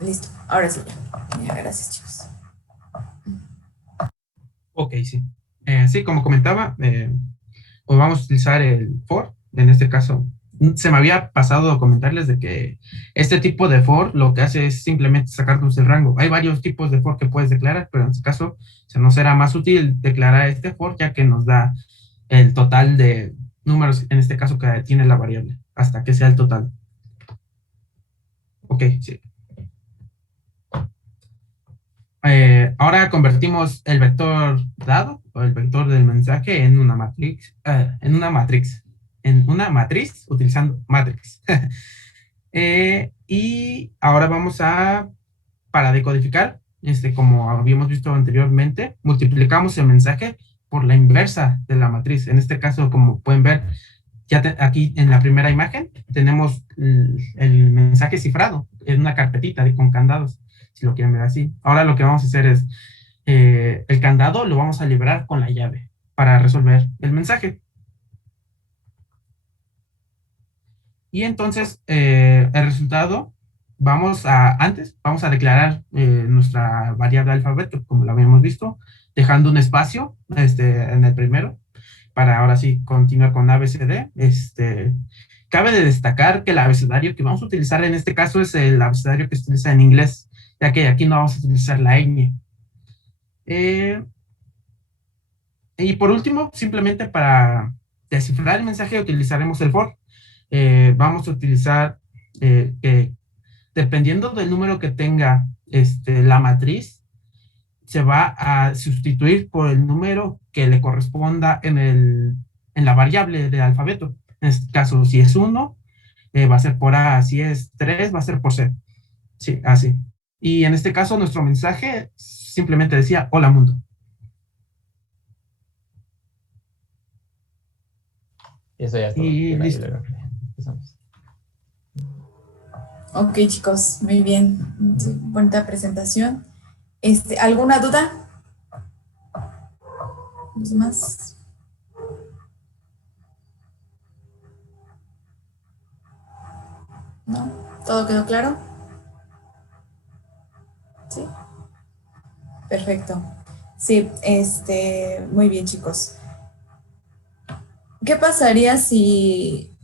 Listo, ahora sí ya. Gracias, chicos. Ok, sí. Sí, como comentaba, pues vamos a utilizar el for. En este caso, se me había pasado comentarles de que este tipo de for lo que hace es simplemente sacarnos el rango. Hay varios tipos de for que puedes declarar, pero en este caso se nos será más útil declarar este for, ya que nos da el total de números, en este caso que tiene la variable, hasta que sea el total. Ok, sí. Ahora convertimos el vector dado o el vector del mensaje en una matriz, utilizando matrix. Y ahora vamos para decodificar, como habíamos visto anteriormente, multiplicamos el mensaje por la inversa de la matriz. En este caso, como pueden ver, aquí en la primera imagen tenemos el mensaje cifrado en una carpetita con candados, si lo quieren ver así. Ahora lo que vamos a hacer es, el candado lo vamos a liberar con la llave para resolver el mensaje. Y entonces, el resultado, antes vamos a declarar nuestra variable alfabeto, como lo habíamos visto, dejando un espacio en el primero, para ahora sí continuar con ABCD. Cabe de destacar que el abecedario que vamos a utilizar en este caso es el abecedario que se utiliza en inglés, ya que aquí no vamos a utilizar la ñ. Y por último, simplemente para descifrar el mensaje utilizaremos el for. vamos a utilizar que dependiendo del número que tenga la matriz, se va a sustituir por el número que le corresponda en la variable del alfabeto. En este caso, si es 1, va a ser por A, si es 3, va a ser por C. Sí, así. Y en este caso, nuestro mensaje simplemente decía, hola mundo. Y eso ya está. Y listo. Empezamos. Ok, chicos, muy bien. Sí, bonita presentación. ¿Alguna duda? ¿Los demás? ¿No? ¿Todo quedó claro? Sí. Perfecto. Sí, muy bien, chicos. ¿Qué pasaría si,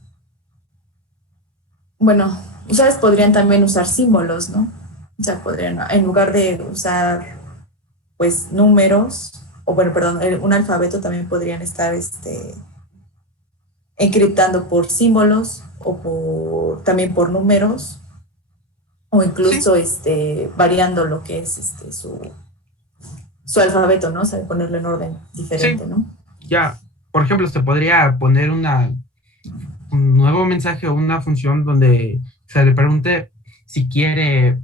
bueno, ustedes podrían también usar símbolos, ¿no? O sea, podrían, en lugar de usar, pues, números, o bueno, perdón, un alfabeto también podrían estar, encriptando por símbolos o también por números, o incluso, variando lo que es, su alfabeto, ¿no? O sea, ponerlo en orden diferente, sí. ¿no? Ya, por ejemplo, se podría poner un nuevo mensaje o una función donde se le pregunte si quiere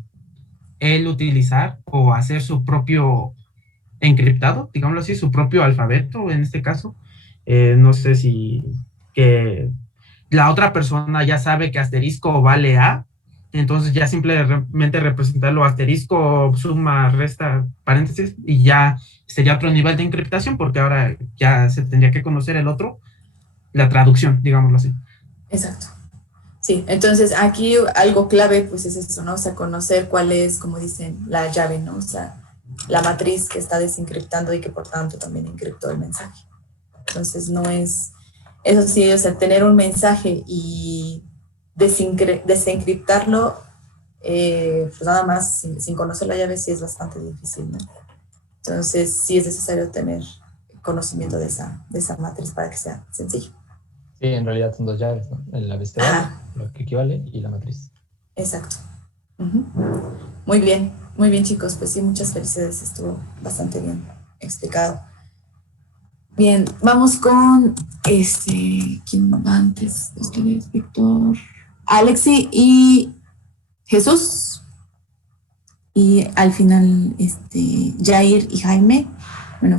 él utilizar o hacer su propio encriptado, digámoslo así, su propio alfabeto en este caso. No sé si que la otra persona ya sabe que asterisco vale A, entonces ya simplemente representarlo asterisco, suma, resta, paréntesis, y ya sería otro nivel de encriptación, porque ahora ya se tendría que conocer el otro, la traducción, digámoslo así. Exacto. Sí, entonces aquí algo clave pues es eso, ¿no? O sea, conocer cuál es, como dicen, la llave, ¿no? O sea, la matriz que está desencriptando y que por tanto también encriptó el mensaje. Entonces no es, eso sí, o sea, tener un mensaje y desencriptarlo, pues nada más sin conocer la llave sí es bastante difícil, ¿no? Entonces sí es necesario tener conocimiento de esa matriz para que sea sencillo. Sí, en realidad son dos llaves, ¿no? El abecedario, lo que equivale, y la matriz. Exacto. Uh-huh. Muy bien, chicos. Pues sí, muchas felicidades. Estuvo bastante bien explicado. Bien, vamos con ¿quién va antes? Ustedes, Víctor, Alexi y Jesús. Y al final, Jair y Jaime. Bueno,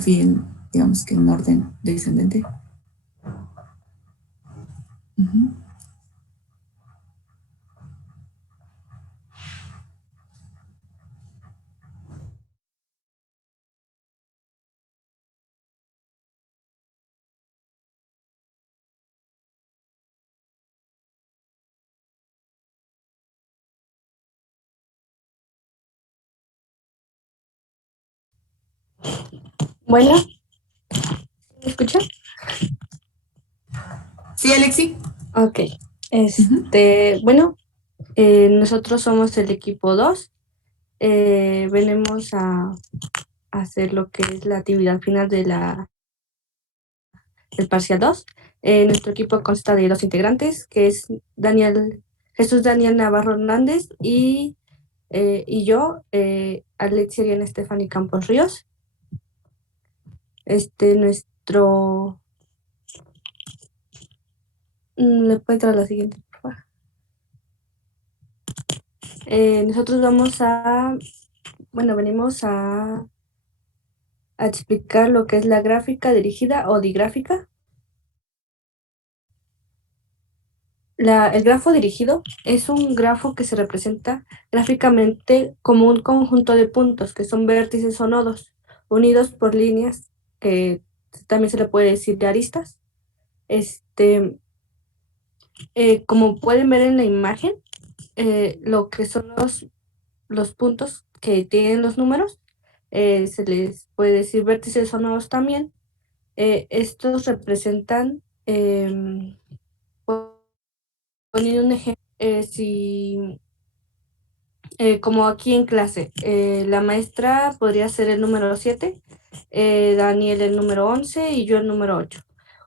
digamos que en orden descendente. Uh-huh. Bueno, ¿me escucha? Sí, Alexi. Ok. Bueno, nosotros somos el equipo 2. Venimos a hacer lo que es la actividad final del parcial 2. Nuestro equipo consta de 2 integrantes, que es Jesús Daniel Navarro Hernández y yo, Alexia Ariana Estefany Campos Ríos. Nuestro... ¿Le puede entrar la siguiente, por favor? Nosotros venimos a explicar lo que es la gráfica dirigida o digráfica. El grafo dirigido es un grafo que se representa gráficamente como un conjunto de puntos que son vértices o nodos unidos por líneas que también se le puede decir de aristas. Como pueden ver en la imagen, lo que son los puntos que tienen los números, se les puede decir vértices o nodos también. Estos representan, poniendo un ejemplo, como aquí en clase, la maestra podría ser el número 7, Daniel el número 11 y yo el número 8.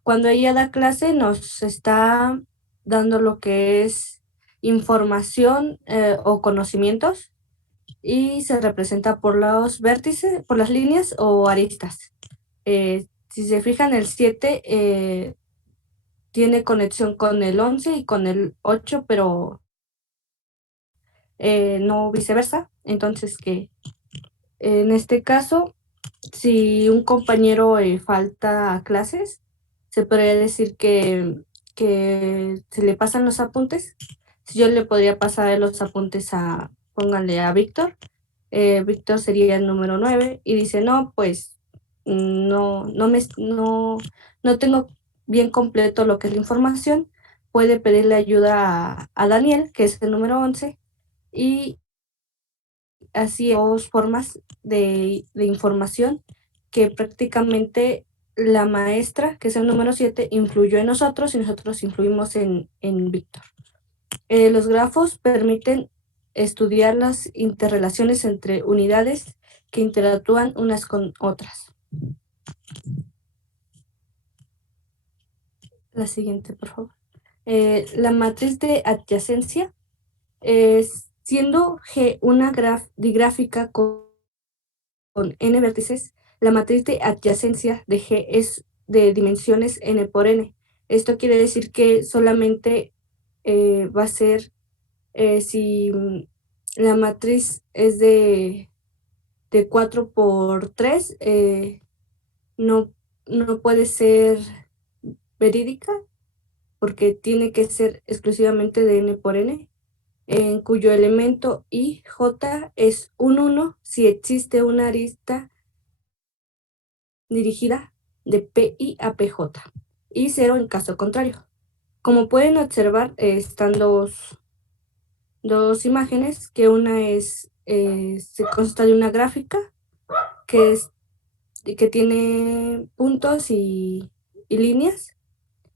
Cuando ella da clase nos está dando lo que es información o conocimientos, y se representa por los vértices, por las líneas o aristas. Si se fijan, el 7 tiene conexión con el 11 y con el 8, pero no viceversa. Entonces, que en este caso, si un compañero falta a clases, se podría decir que se le pasan los apuntes. Si yo le podría pasar los apuntes pónganle a Víctor, Víctor sería el número 9 y dice, no, pues no tengo bien completo lo que es la información, puede pedirle ayuda a Daniel, que es el número 11, y así dos formas de información que prácticamente la maestra, que es el número 7, influyó en nosotros y nosotros influimos en Víctor. Los grafos permiten estudiar las interrelaciones entre unidades que interactúan unas con otras. La siguiente, por favor. La matriz de adyacencia, siendo G una digráfica con n vértices, la matriz de adyacencia de G es de dimensiones n por n. Esto quiere decir que solamente va a ser si la matriz es de 4 por 3, no puede ser verídica porque tiene que ser exclusivamente de n por n, en cuyo elemento i, j es un 1 si existe una arista dirigida de PI a PJ, y 0 en caso contrario. Como pueden observar, están dos imágenes, que una se consta de una gráfica que tiene puntos y líneas,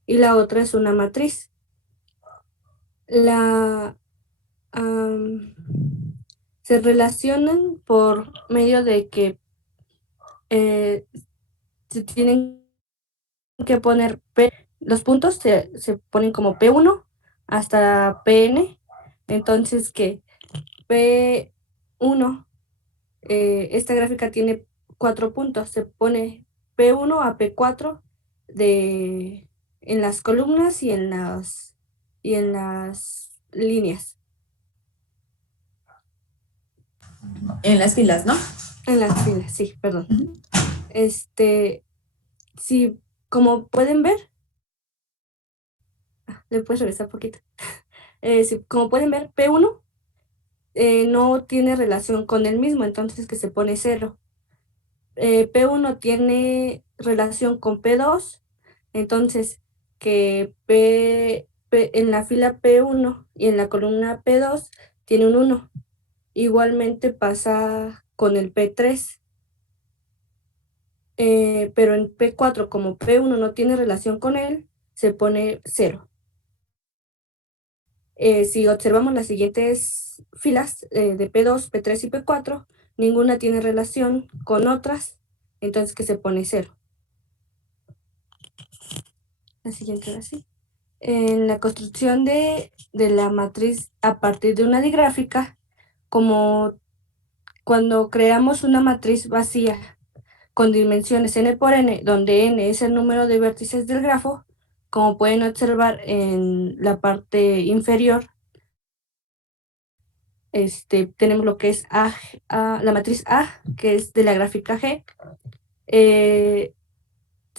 y la otra es una matriz. Se relacionan por medio de que se tienen que poner los puntos se ponen como P1 hasta Pn, entonces que P1, esta gráfica tiene 4 puntos, se pone P1 a P4 en las columnas y en las líneas. En las filas, ¿no? En las filas, sí, perdón. Sí, como pueden ver, le puedes regresar poquito. Como pueden ver, P1 no tiene relación con el mismo, entonces que se pone 0. P1 tiene relación con P2, entonces que en la fila P1 y en la columna P2 tiene un 1. Igualmente pasa con el P3. Pero en P4, como P1 no tiene relación con él, se pone 0. Si observamos las siguientes filas de P2, P3 y P4, ninguna tiene relación con otras, entonces que se pone 0. La siguiente ahora sí. En la construcción de la matriz a partir de una digráfica, como cuando creamos una matriz vacía con dimensiones n por n, donde n es el número de vértices del grafo, como pueden observar en la parte inferior, tenemos lo que es la matriz A, que es de la gráfica G. Se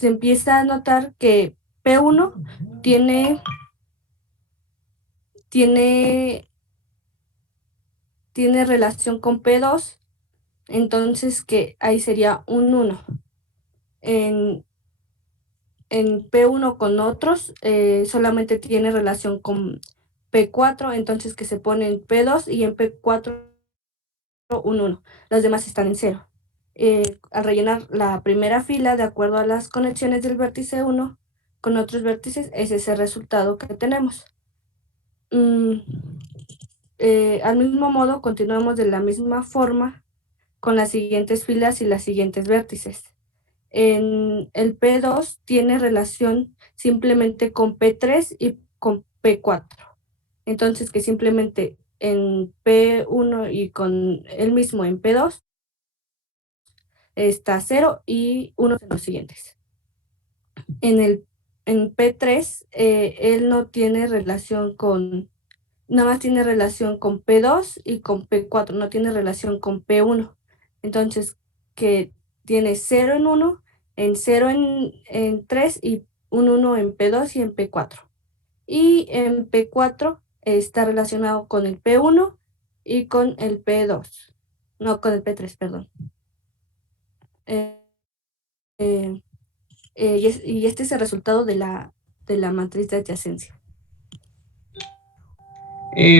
empieza a notar que P1 tiene relación con P2, entonces que ahí sería un 1. En P1 con otros solamente tiene relación con P4, entonces que se pone en P2, y en P4 un 1. Los demás están en 0. Al rellenar la primera fila de acuerdo a las conexiones del vértice 1 con otros vértices, ese es el resultado que tenemos. Al mismo modo, continuamos de la misma forma con las siguientes filas y las siguientes vértices. En el P2 tiene relación simplemente con P3 y con P4. Entonces, que simplemente en P1 y con el mismo en P2 está 0 y 1 en los siguientes. En P3, él no tiene relación nada más tiene relación con P2 y con P4, no tiene relación con P1. Entonces, que tiene 0 en 1, en 0 en 3 y un 1 en P2 y en P4. Y en P4 está relacionado con el P1 y con el P2. No, con el P3, perdón. Y este es el resultado de la matriz de adyacencia.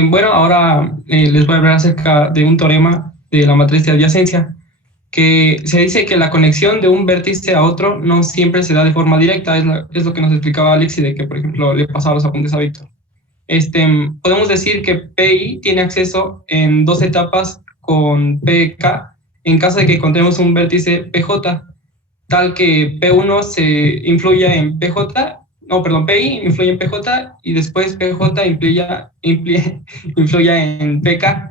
Bueno, ahora les voy a hablar acerca de un teorema de la matriz de adyacencia, que se dice que la conexión de un vértice a otro no siempre se da de forma directa, es lo que nos explicaba Alexi, de que, por ejemplo, le pasaba los apuntes a Víctor. Podemos decir que PI tiene acceso en dos etapas con PK en caso de que encontremos un vértice PJ, tal que P1 se influya en PJ, no, perdón, PI influye en PJ y después PJ influya en PK.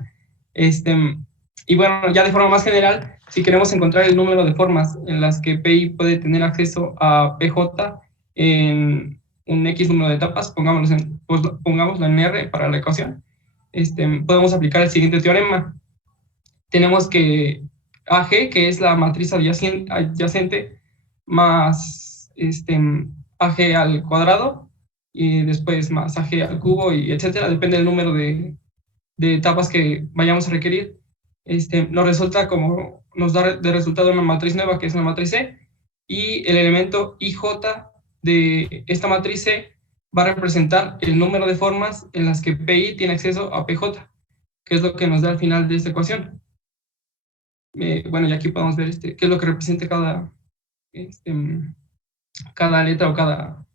Y bueno, ya de forma más general, si queremos encontrar el número de formas en las que PI puede tener acceso a PJ en un X número de etapas, pongámoslo en R para la ecuación, podemos aplicar el siguiente teorema. Tenemos que AG, que es la matriz adyacente, más AG al cuadrado, y después más AG al cubo, y etcétera, depende del número de etapas que vayamos a requerir. Nos da de resultado una matriz nueva, que es la matriz C, y el elemento IJ de esta matriz C va a representar el número de formas en las que PI tiene acceso a PJ, que es lo que nos da al final de esta ecuación. Bueno, y aquí podemos ver qué es lo que representa cada letra o cada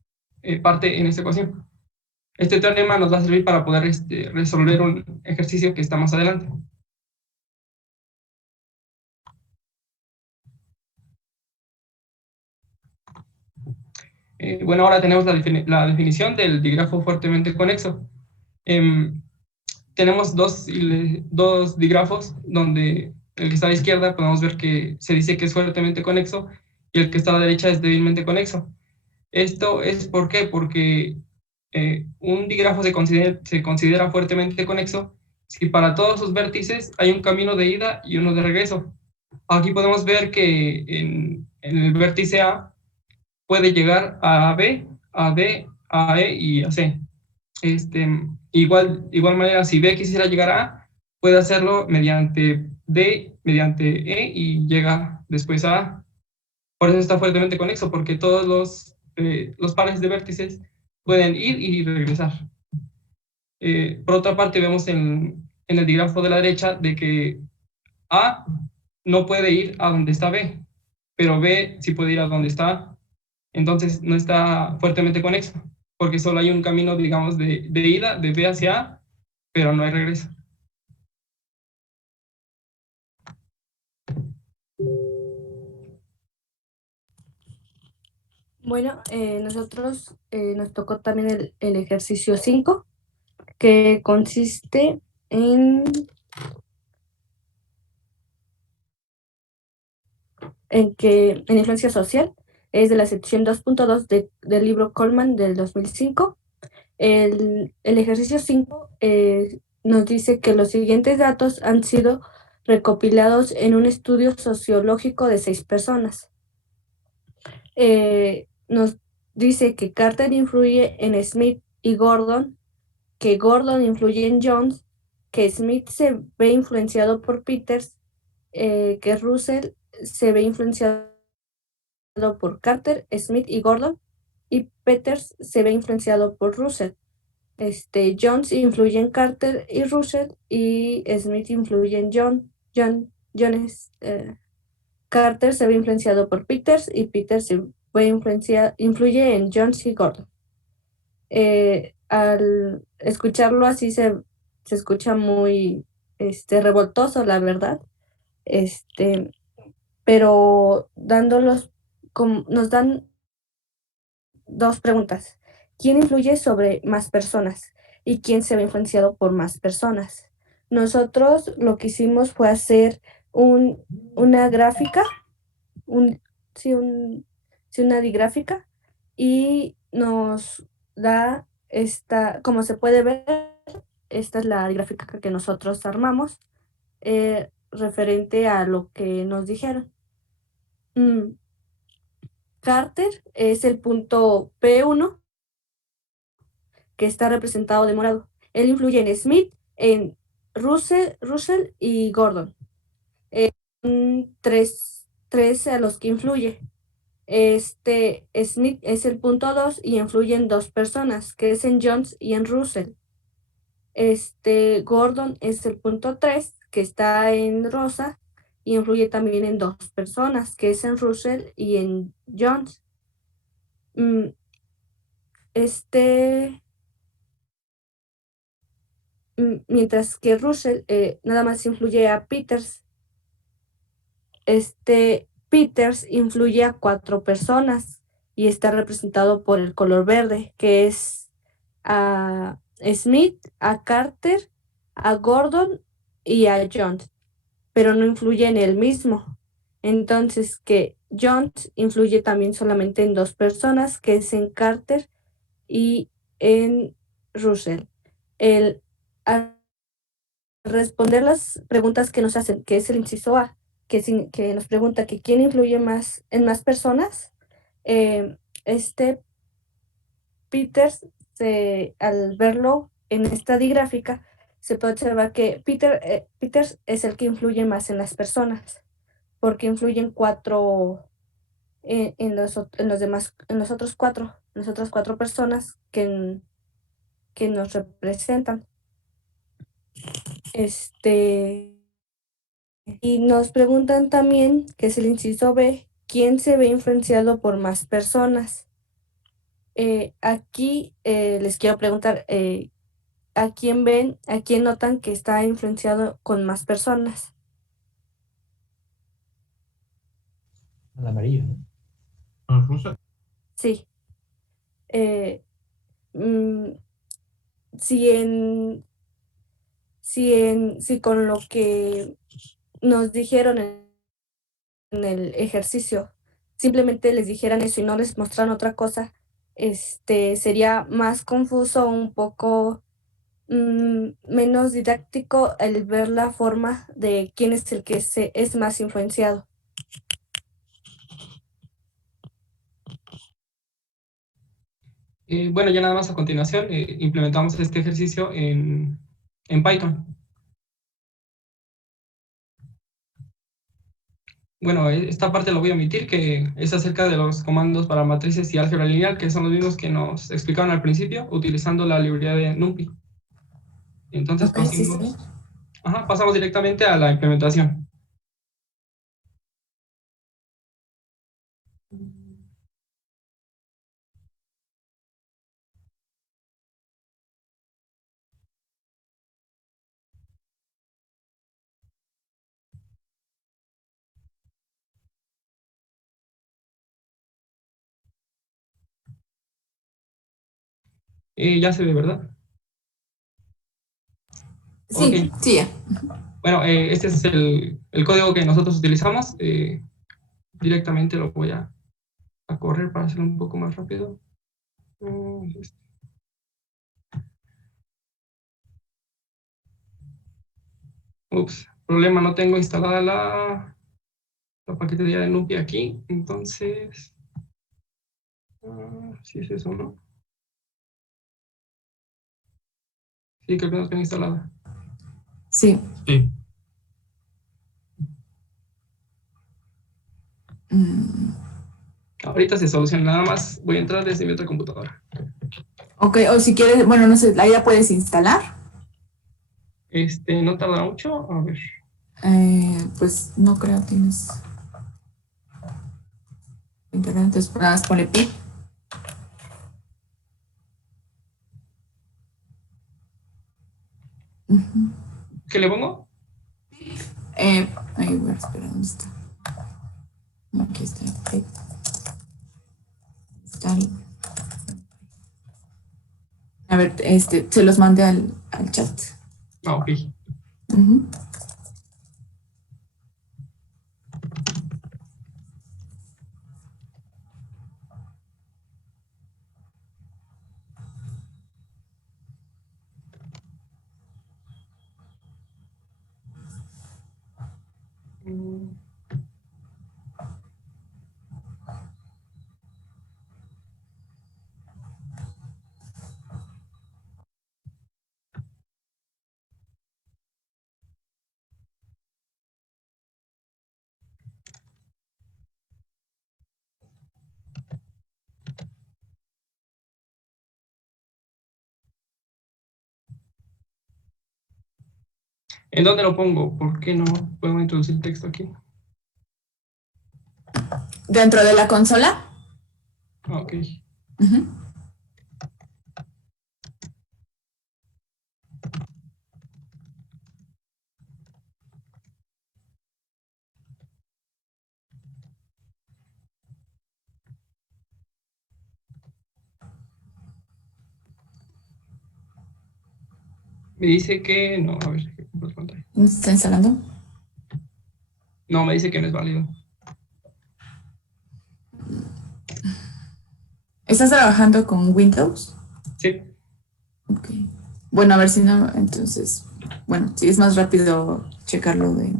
parte en esta ecuación. Este teorema nos va a servir para poder resolver un ejercicio que está más adelante. Bueno, ahora tenemos la definición del dígrafo fuertemente conexo. Tenemos dos dígrafos, donde el que está a la izquierda podemos ver que se dice que es fuertemente conexo y el que está a la derecha es débilmente conexo. Esto es ¿por qué? Porque un dígrafo se considera fuertemente conexo si para todos sus vértices hay un camino de ida y uno de regreso. Aquí podemos ver que en el vértice A puede llegar a B, a D, a E y a C. Igual manera, si B quisiera llegar a A, puede hacerlo mediante D, mediante E y llega después a A. Por eso está fuertemente conexo, porque todos los pares de vértices pueden ir y regresar. Por otra parte, vemos en el dígrafo de la derecha de que A no puede ir a donde está B, pero B sí puede ir a donde está A. Entonces no está fuertemente conexo, porque solo hay un camino, digamos, de ida de B hacia A, pero no hay regreso. Bueno, nosotros nos tocó también el ejercicio 5, que consiste en influencia social. Es de la sección 2.2 del libro Coleman del 2005. El ejercicio 5 nos dice que los siguientes datos han sido recopilados en un estudio sociológico de 6 personas. Nos dice que Carter influye en Smith y Gordon, que Gordon influye en Jones, que Smith se ve influenciado por Peters, que Russell se ve influenciado por Carter, Smith y Gordon, y Peters se ve influenciado por Russell. Jones influye en Carter y Russell, y Smith influye en Jones. Carter se ve influenciado por Peters y Peters se ve influye en Jones y Gordon. Al escucharlo así se escucha muy revoltoso, la verdad. Pero nos dan dos preguntas. quién influye sobre más personas y quién se ve influenciado por más personas. Nosotros lo que hicimos fue hacer una gráfica, una digráfica, y nos da como se puede ver, esta es la gráfica que nosotros armamos referente a lo que nos dijeron. Carter es el punto P1, que está representado de morado. Él influye en Smith, en Russell y Gordon. Tres a los que influye. Smith es el punto 2 y influye en 2 personas, que es en Jones y en Russell. Gordon es el punto 3, que está en rosa, y influye también en 2 personas, que es en Russell y en Jones. Mientras que Russell nada más influye a Peters. Peters influye a 4 personas y está representado por el color verde, que es a Smith, a Carter, a Gordon y a Jones, pero no influye en él mismo. Entonces que Jones influye también solamente en 2 personas, que es en Carter y en Russell. Al responder las preguntas que nos hacen, que es el inciso A, que nos pregunta que quién influye más en más personas, Peters, al verlo en esta digráfica, se puede observar que Peters es el que influye más en las personas, porque influyen 4 en los otros 4, en las otras 4 personas que nos representan. Y nos preguntan también, que es el inciso B, ¿quién se ve influenciado por más personas? Aquí les quiero preguntar, ¿a quién notan que está influenciado con más personas? Al amarillo, ¿no? Russell. Sí. Si con lo que nos dijeron en el ejercicio simplemente les dijeran eso y no les mostraran otra cosa, sería más confuso, un poco menos didáctico el ver la forma de quién es el que es más influenciado. Bueno, ya nada más a continuación implementamos este ejercicio en Python. Bueno, esta parte lo voy a omitir, que es acerca de los comandos para matrices y álgebra lineal, que son los mismos que nos explicaron al principio, utilizando la librería de NumPy. Entonces pasamos directamente a la implementación. Ya se ve, ¿verdad? Sí, Okay. sí, ya. Bueno, este es el código que nosotros utilizamos. Directamente lo voy a correr para hacerlo un poco más rápido. Ups, problema, no tengo instalada la paquetería de NumPy aquí, entonces... sí es eso, ¿no? Sí, creo que no tengo instalada. Sí. Sí. Ahorita se soluciona, nada más voy a entrar desde mi otra computadora. Ok, o si quieres, bueno, no sé, ahí la puedes instalar. No tarda mucho, a ver. Pues no creo, tienes internet, entonces nada más ponle pip. ¿Qué le pongo? Ahí voy a esperar, ¿dónde está? Aquí está. Install. A ver, se los mandé al chat. Ah, ok. Ujú. Mm, ¿En dónde lo pongo? ¿Por qué no podemos introducir texto aquí? Dentro de la consola. Ah, ok. Ujú. Me dice que no, a ver, ¿qué comparto pantalla? ¿Está instalando? No, me dice que no es válido. ¿Estás trabajando con Windows? Sí. Ok. Bueno, a ver si no, entonces, bueno, si es más rápido checarlo de...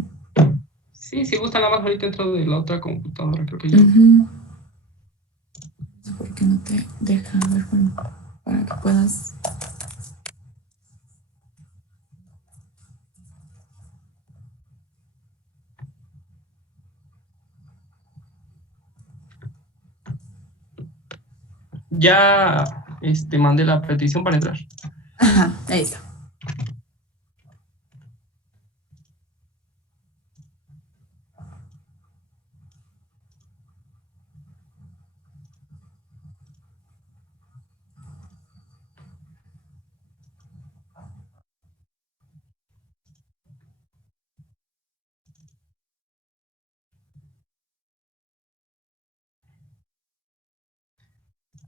Sí, si gusta nada más ahorita dentro de la otra computadora, creo que ya. Ujú. No sé por qué no te deja, a ver, bueno, para que puedas... Ya mandé la petición para entrar. Ajá, ahí está.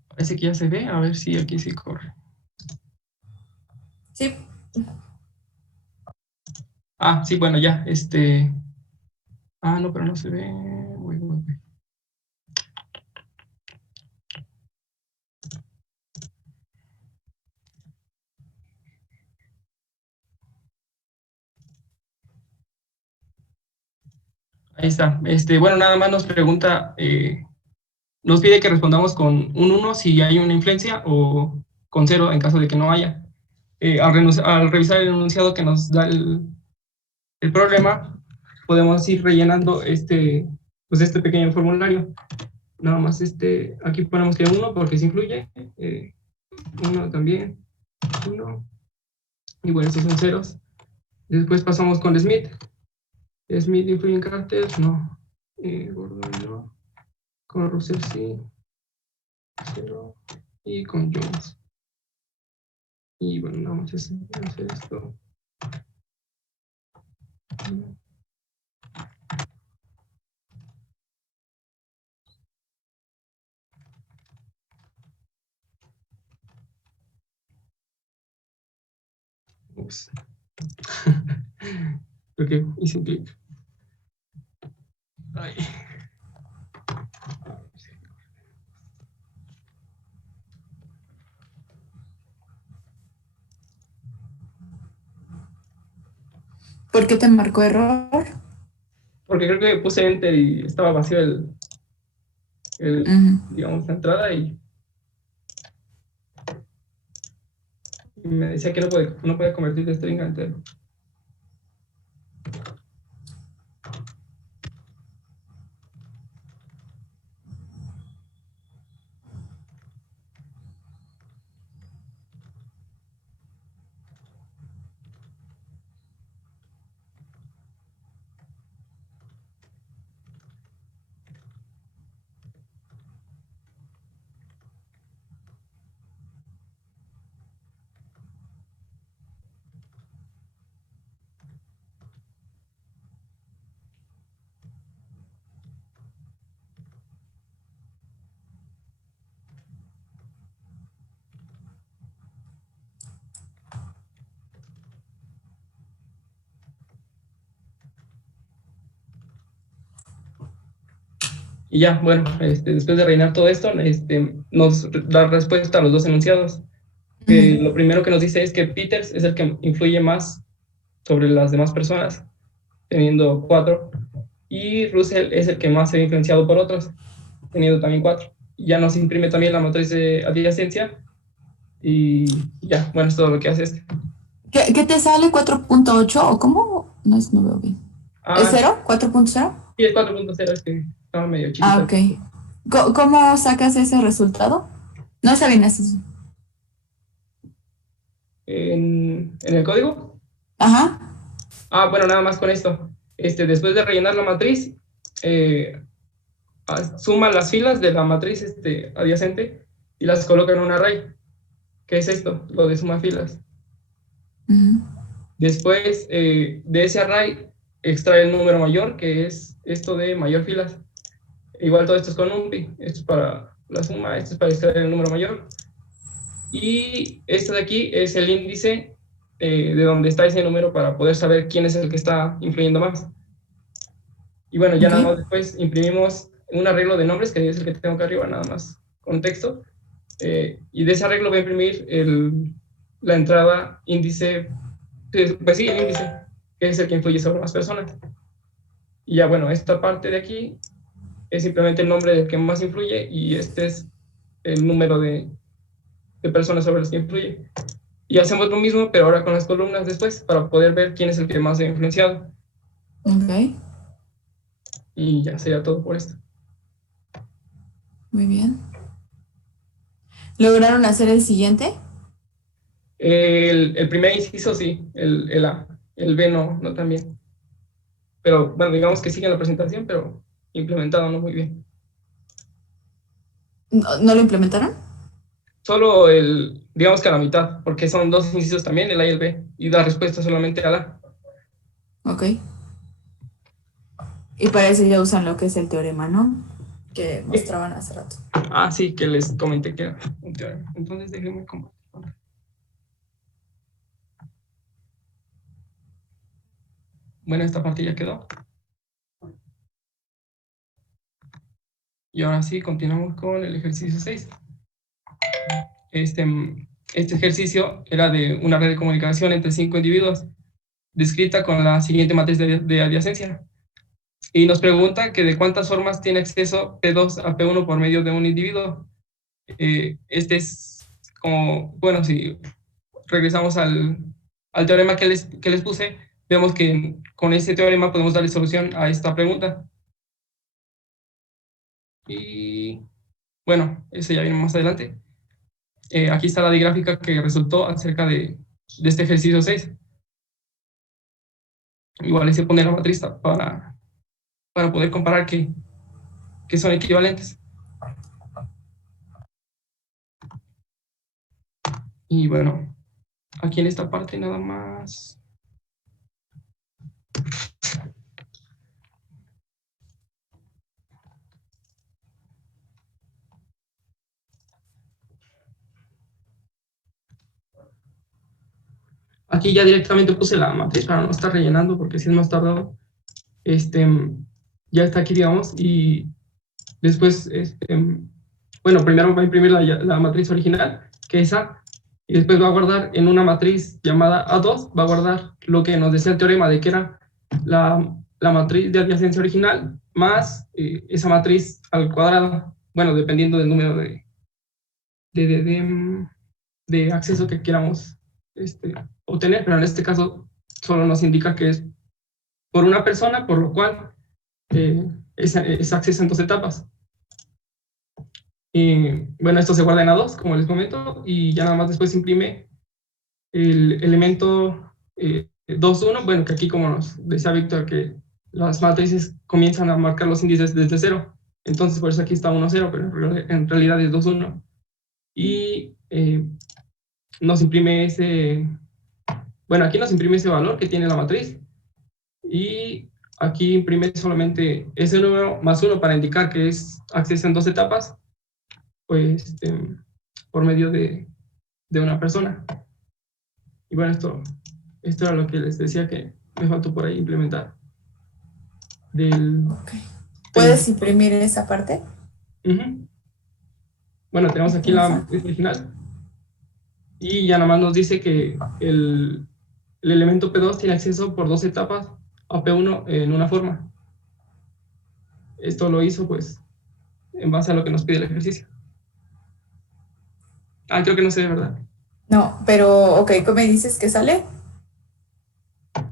Parece que ya se ve, a ver si aquí sí corre. Sí. Ah, sí, bueno, ya, Ah, no, pero no se ve. Uy, uy, uy. Ahí está. Bueno, nada más nos pregunta, nos pide que respondamos con un 1 si hay una influencia o con 0 en caso de que no haya. Al revisar el enunciado que nos da el problema, podemos ir rellenando pues este pequeño formulario. Nada más aquí ponemos que 1 porque se incluye, 1 también, 1, y bueno, estos son ceros. Después pasamos con Smith. Smith influye en carácter, no. Gordon no. Con Russell sí, 0. Y con Jones. Y bueno, nada más hacer esto. Ups. Ok, hice un clic. Ay. ¿Por qué te marcó error? Porque creo que puse enter y estaba vacío Ujú. digamos, la entrada y me decía que no puede convertir de string a entero. Y ya, bueno, después de rellenar todo esto, nos da respuesta a los dos enunciados. Lo primero que nos dice es que Peters es el que influye más sobre las demás personas, teniendo 4, y Russell es el que más se ve influenciado por otros, teniendo también 4. Ya nos imprime también la matriz de adyacencia, y ya, bueno, es todo lo que hace este. ¿Qué te sale? ¿4.8 o cómo? No, no veo bien. ¿Es 0? ¿4.0? Sí, es 4.0, es que estaba medio chiquito. Ah, ok. ¿Cómo sacas ese resultado? No sabías eso. ¿En el código? Ajá. Ah, bueno, nada más con esto. Después de rellenar la matriz, suma las filas de la matriz adyacente y las coloca en un array. ¿Qué es esto? Lo de suma filas. Después de ese array, extrae el número mayor, que es esto de mayor filas. Igual todo esto es con NumPy. Esto es para la suma, esto es para extraer el número mayor. Y esto de aquí es el índice de donde está ese número para poder saber quién es el que está influyendo más. Y bueno, ya nada más después imprimimos un arreglo de nombres, que es el que tengo acá arriba, nada más con texto. Y de ese arreglo voy a imprimir la entrada índice, pues sí, el índice, que es el que influye sobre más personas. Y ya bueno, esta parte de aquí es simplemente el nombre del que más influye y este es el número de personas sobre las que influye. Y hacemos lo mismo, pero ahora con las columnas después, para poder ver quién es el que más ha influenciado. Ok. Y ya sería todo por esto. Muy bien. ¿Lograron hacer el siguiente? El primer inciso sí, el A. El B no tan bien. Pero bueno, digamos que sigue en la presentación, pero implementado no muy bien. ¿No lo implementaron? Solo digamos que a la mitad, porque son dos incisos también, el A y el B, y da respuesta solamente al A. Ok. Y para eso ya usan lo que es el teorema, ¿no? Que mostraban hace rato. Ah, sí, que les comenté que era un teorema. Entonces déjenme compartir. Bueno, esta parte ya quedó. Y ahora sí, continuamos con el ejercicio 6. Este ejercicio era de una red de comunicación entre 5 individuos, descrita con la siguiente matriz de adyacencia. Y nos pregunta que de cuántas formas tiene acceso P2 a P1 por medio de un individuo. Este es como, bueno, si regresamos al teorema que les puse, vemos que con este teorema podemos darle solución a esta pregunta. Y bueno, eso ya viene más adelante. Aquí está la digráfica que resultó acerca de este ejercicio 6. Igual se pone la matriz para poder comparar que son equivalentes. Y bueno, aquí en esta parte nada más. Aquí ya directamente puse la matriz para no estar rellenando porque si es más tardado. Ya está aquí, digamos, y después, bueno, primero va a imprimir la matriz original, que es A, y después va a guardar en una matriz llamada A2, va a guardar lo que nos decía el teorema de que era la matriz de adyacencia original más esa matriz al cuadrado, bueno, dependiendo del número de acceso que queramos obtener, pero en este caso solo nos indica que es por una persona, por lo cual es acceso en 2 etapas. Y bueno, esto se guarda en A2, como les comento, y ya nada más después se imprime el elemento 2.1, bueno, que aquí como nos decía Víctor, que las matrices comienzan a marcar los índices desde 0, entonces por eso aquí está 1.0, pero en realidad es 2.1. Y nos imprime bueno, aquí nos imprime ese valor que tiene la matriz, y aquí imprime solamente ese número más 1 para indicar que es acceso en 2 etapas, pues por medio de una persona. Y bueno, esto era lo que les decía que me faltó por ahí implementar del ¿Puedes imprimir esa parte? Ujú. Bueno, tenemos aquí la matriz original. Y ya nomás nos dice que el elemento P2 tiene acceso por 2 etapas a P1 en una forma. Esto lo hizo, pues, en base a lo que nos pide el ejercicio. Ah, creo que no sé, ¿verdad? No, pero, ok, ¿cómo me dices que sale?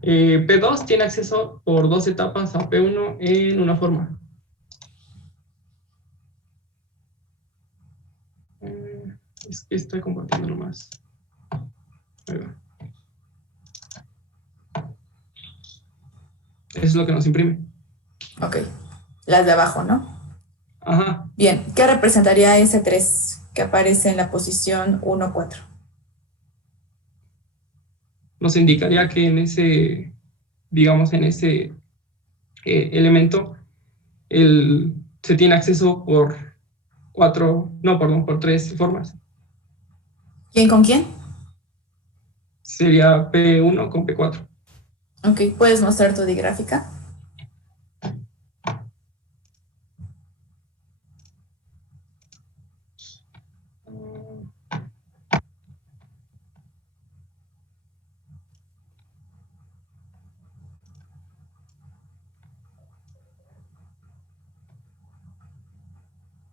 P2 tiene acceso por 2 etapas a P1 en una forma. Es que estoy compartiendo nomás. Ahí va. Eso es lo que nos imprime. Ok, las de abajo, ¿no? Ajá. Bien, ¿qué representaría ese 3 que aparece en la posición 1, 4? Nos indicaría que en ese, digamos, en ese elemento, se tiene acceso por 3 formas. ¿Quién con quién? Sería P1 con P4. Ok, ¿puedes mostrar tu digráfica?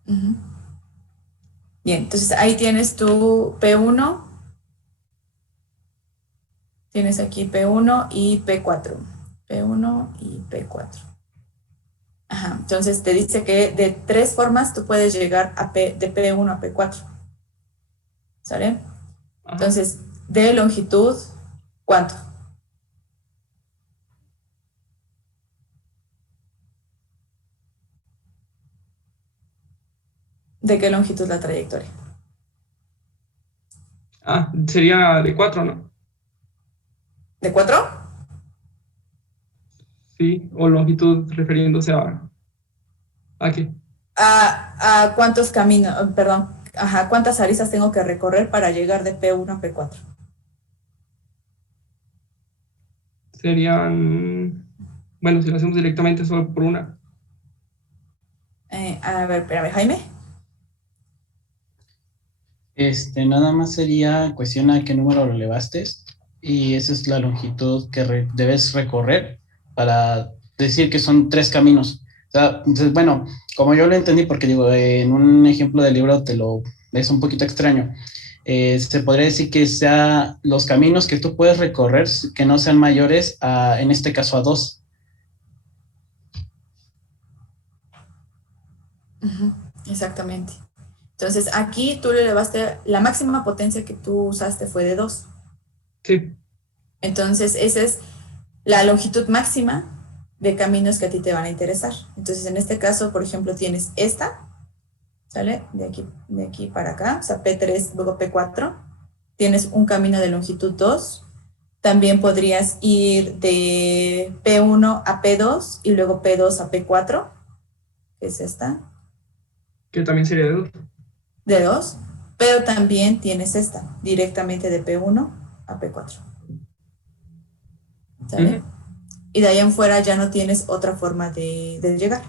Ujú. Bien, entonces ahí tienes tu P1, tienes aquí P1 y P4. P1 y P4. Ajá, entonces te dice que de 3 formas tú puedes llegar de P1 a P4. ¿Sale? Ajá. Entonces, de longitud, ¿cuánto? ¿De qué longitud la trayectoria? Ah, sería de 4, ¿no? ¿De 4? Sí, o longitud refiriéndose ¿a qué? ¿A cuántos caminos, perdón, ajá, cuántas aristas tengo que recorrer para llegar de P1 a P4? Serían, bueno, si lo hacemos directamente solo por una. A ver, espérame, Jaime. Nada más sería cuestión a qué número lo elevaste y esa es la longitud que debes recorrer para decir que son 3 caminos. O sea, entonces, bueno, como yo lo entendí, porque digo, en un ejemplo del libro es un poquito extraño. Se podría decir que sea los caminos que tú puedes recorrer que no sean mayores a, en este caso, a 2. Uh-huh, exactamente. Entonces, aquí tú le elevaste, la máxima potencia que tú usaste fue de 2. Sí. Entonces, esa es la longitud máxima de caminos que a ti te van a interesar. Entonces, en este caso, por ejemplo, tienes esta, ¿sale? De aquí para acá, o sea, P3, luego P4. Tienes un camino de longitud 2. También podrías ir de P1 a P2 y luego P2 a P4, que es esta. Que también sería de 2. De 2, pero también tienes esta, directamente de P1 a P4. ¿Sale? Uh-huh. Y de ahí en fuera ya no tienes otra forma de llegar.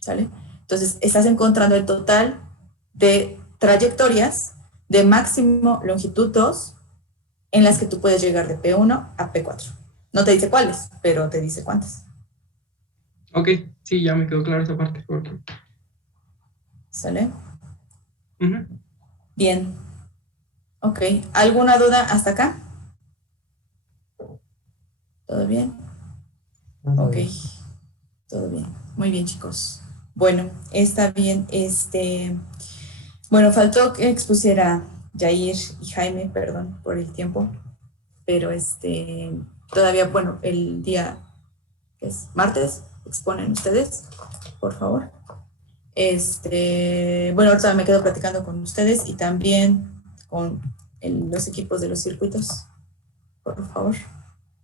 ¿Sale? Entonces, estás encontrando el total de trayectorias de máximo longitud 2 en las que tú puedes llegar de P1 a P4. No te dice cuáles, pero te dice cuántas. Ok, sí, ya me quedó clara esa parte. ¿Sale? Uh-huh. Bien. Ok. ¿Alguna duda hasta acá? ¿Todo bien? Ok. Todo bien. Muy bien, chicos. Bueno, está bien. Bueno, faltó que expusiera Yair y Jaime, perdón por el tiempo, pero todavía, bueno, el día que es martes, exponen ustedes, por favor. Bueno, ahorita me quedo platicando con ustedes y también con los equipos de los circuitos, por favor.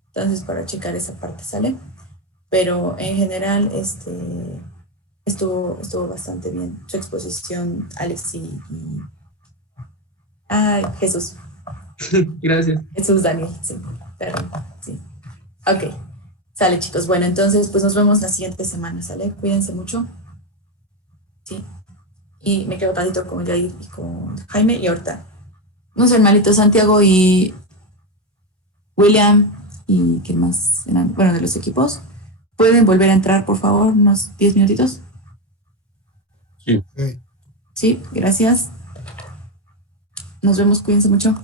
Entonces, para checar esa parte, ¿sale? Pero en general, estuvo bastante bien su exposición, Alex y Jesús. Gracias. Jesús Daniel, sí, perdón, sí. Ok, sale, chicos. Bueno, entonces, pues nos vemos la siguiente semana, ¿sale? Cuídense mucho. Sí. Y me quedo tantito con Jair y con Jaime y ahorita. No sé, hermanito Santiago y William y ¿qué más eran? Bueno, de los equipos. ¿Pueden volver a entrar, por favor, unos 10 minutitos? Sí. Sí, gracias. Nos vemos, cuídense mucho.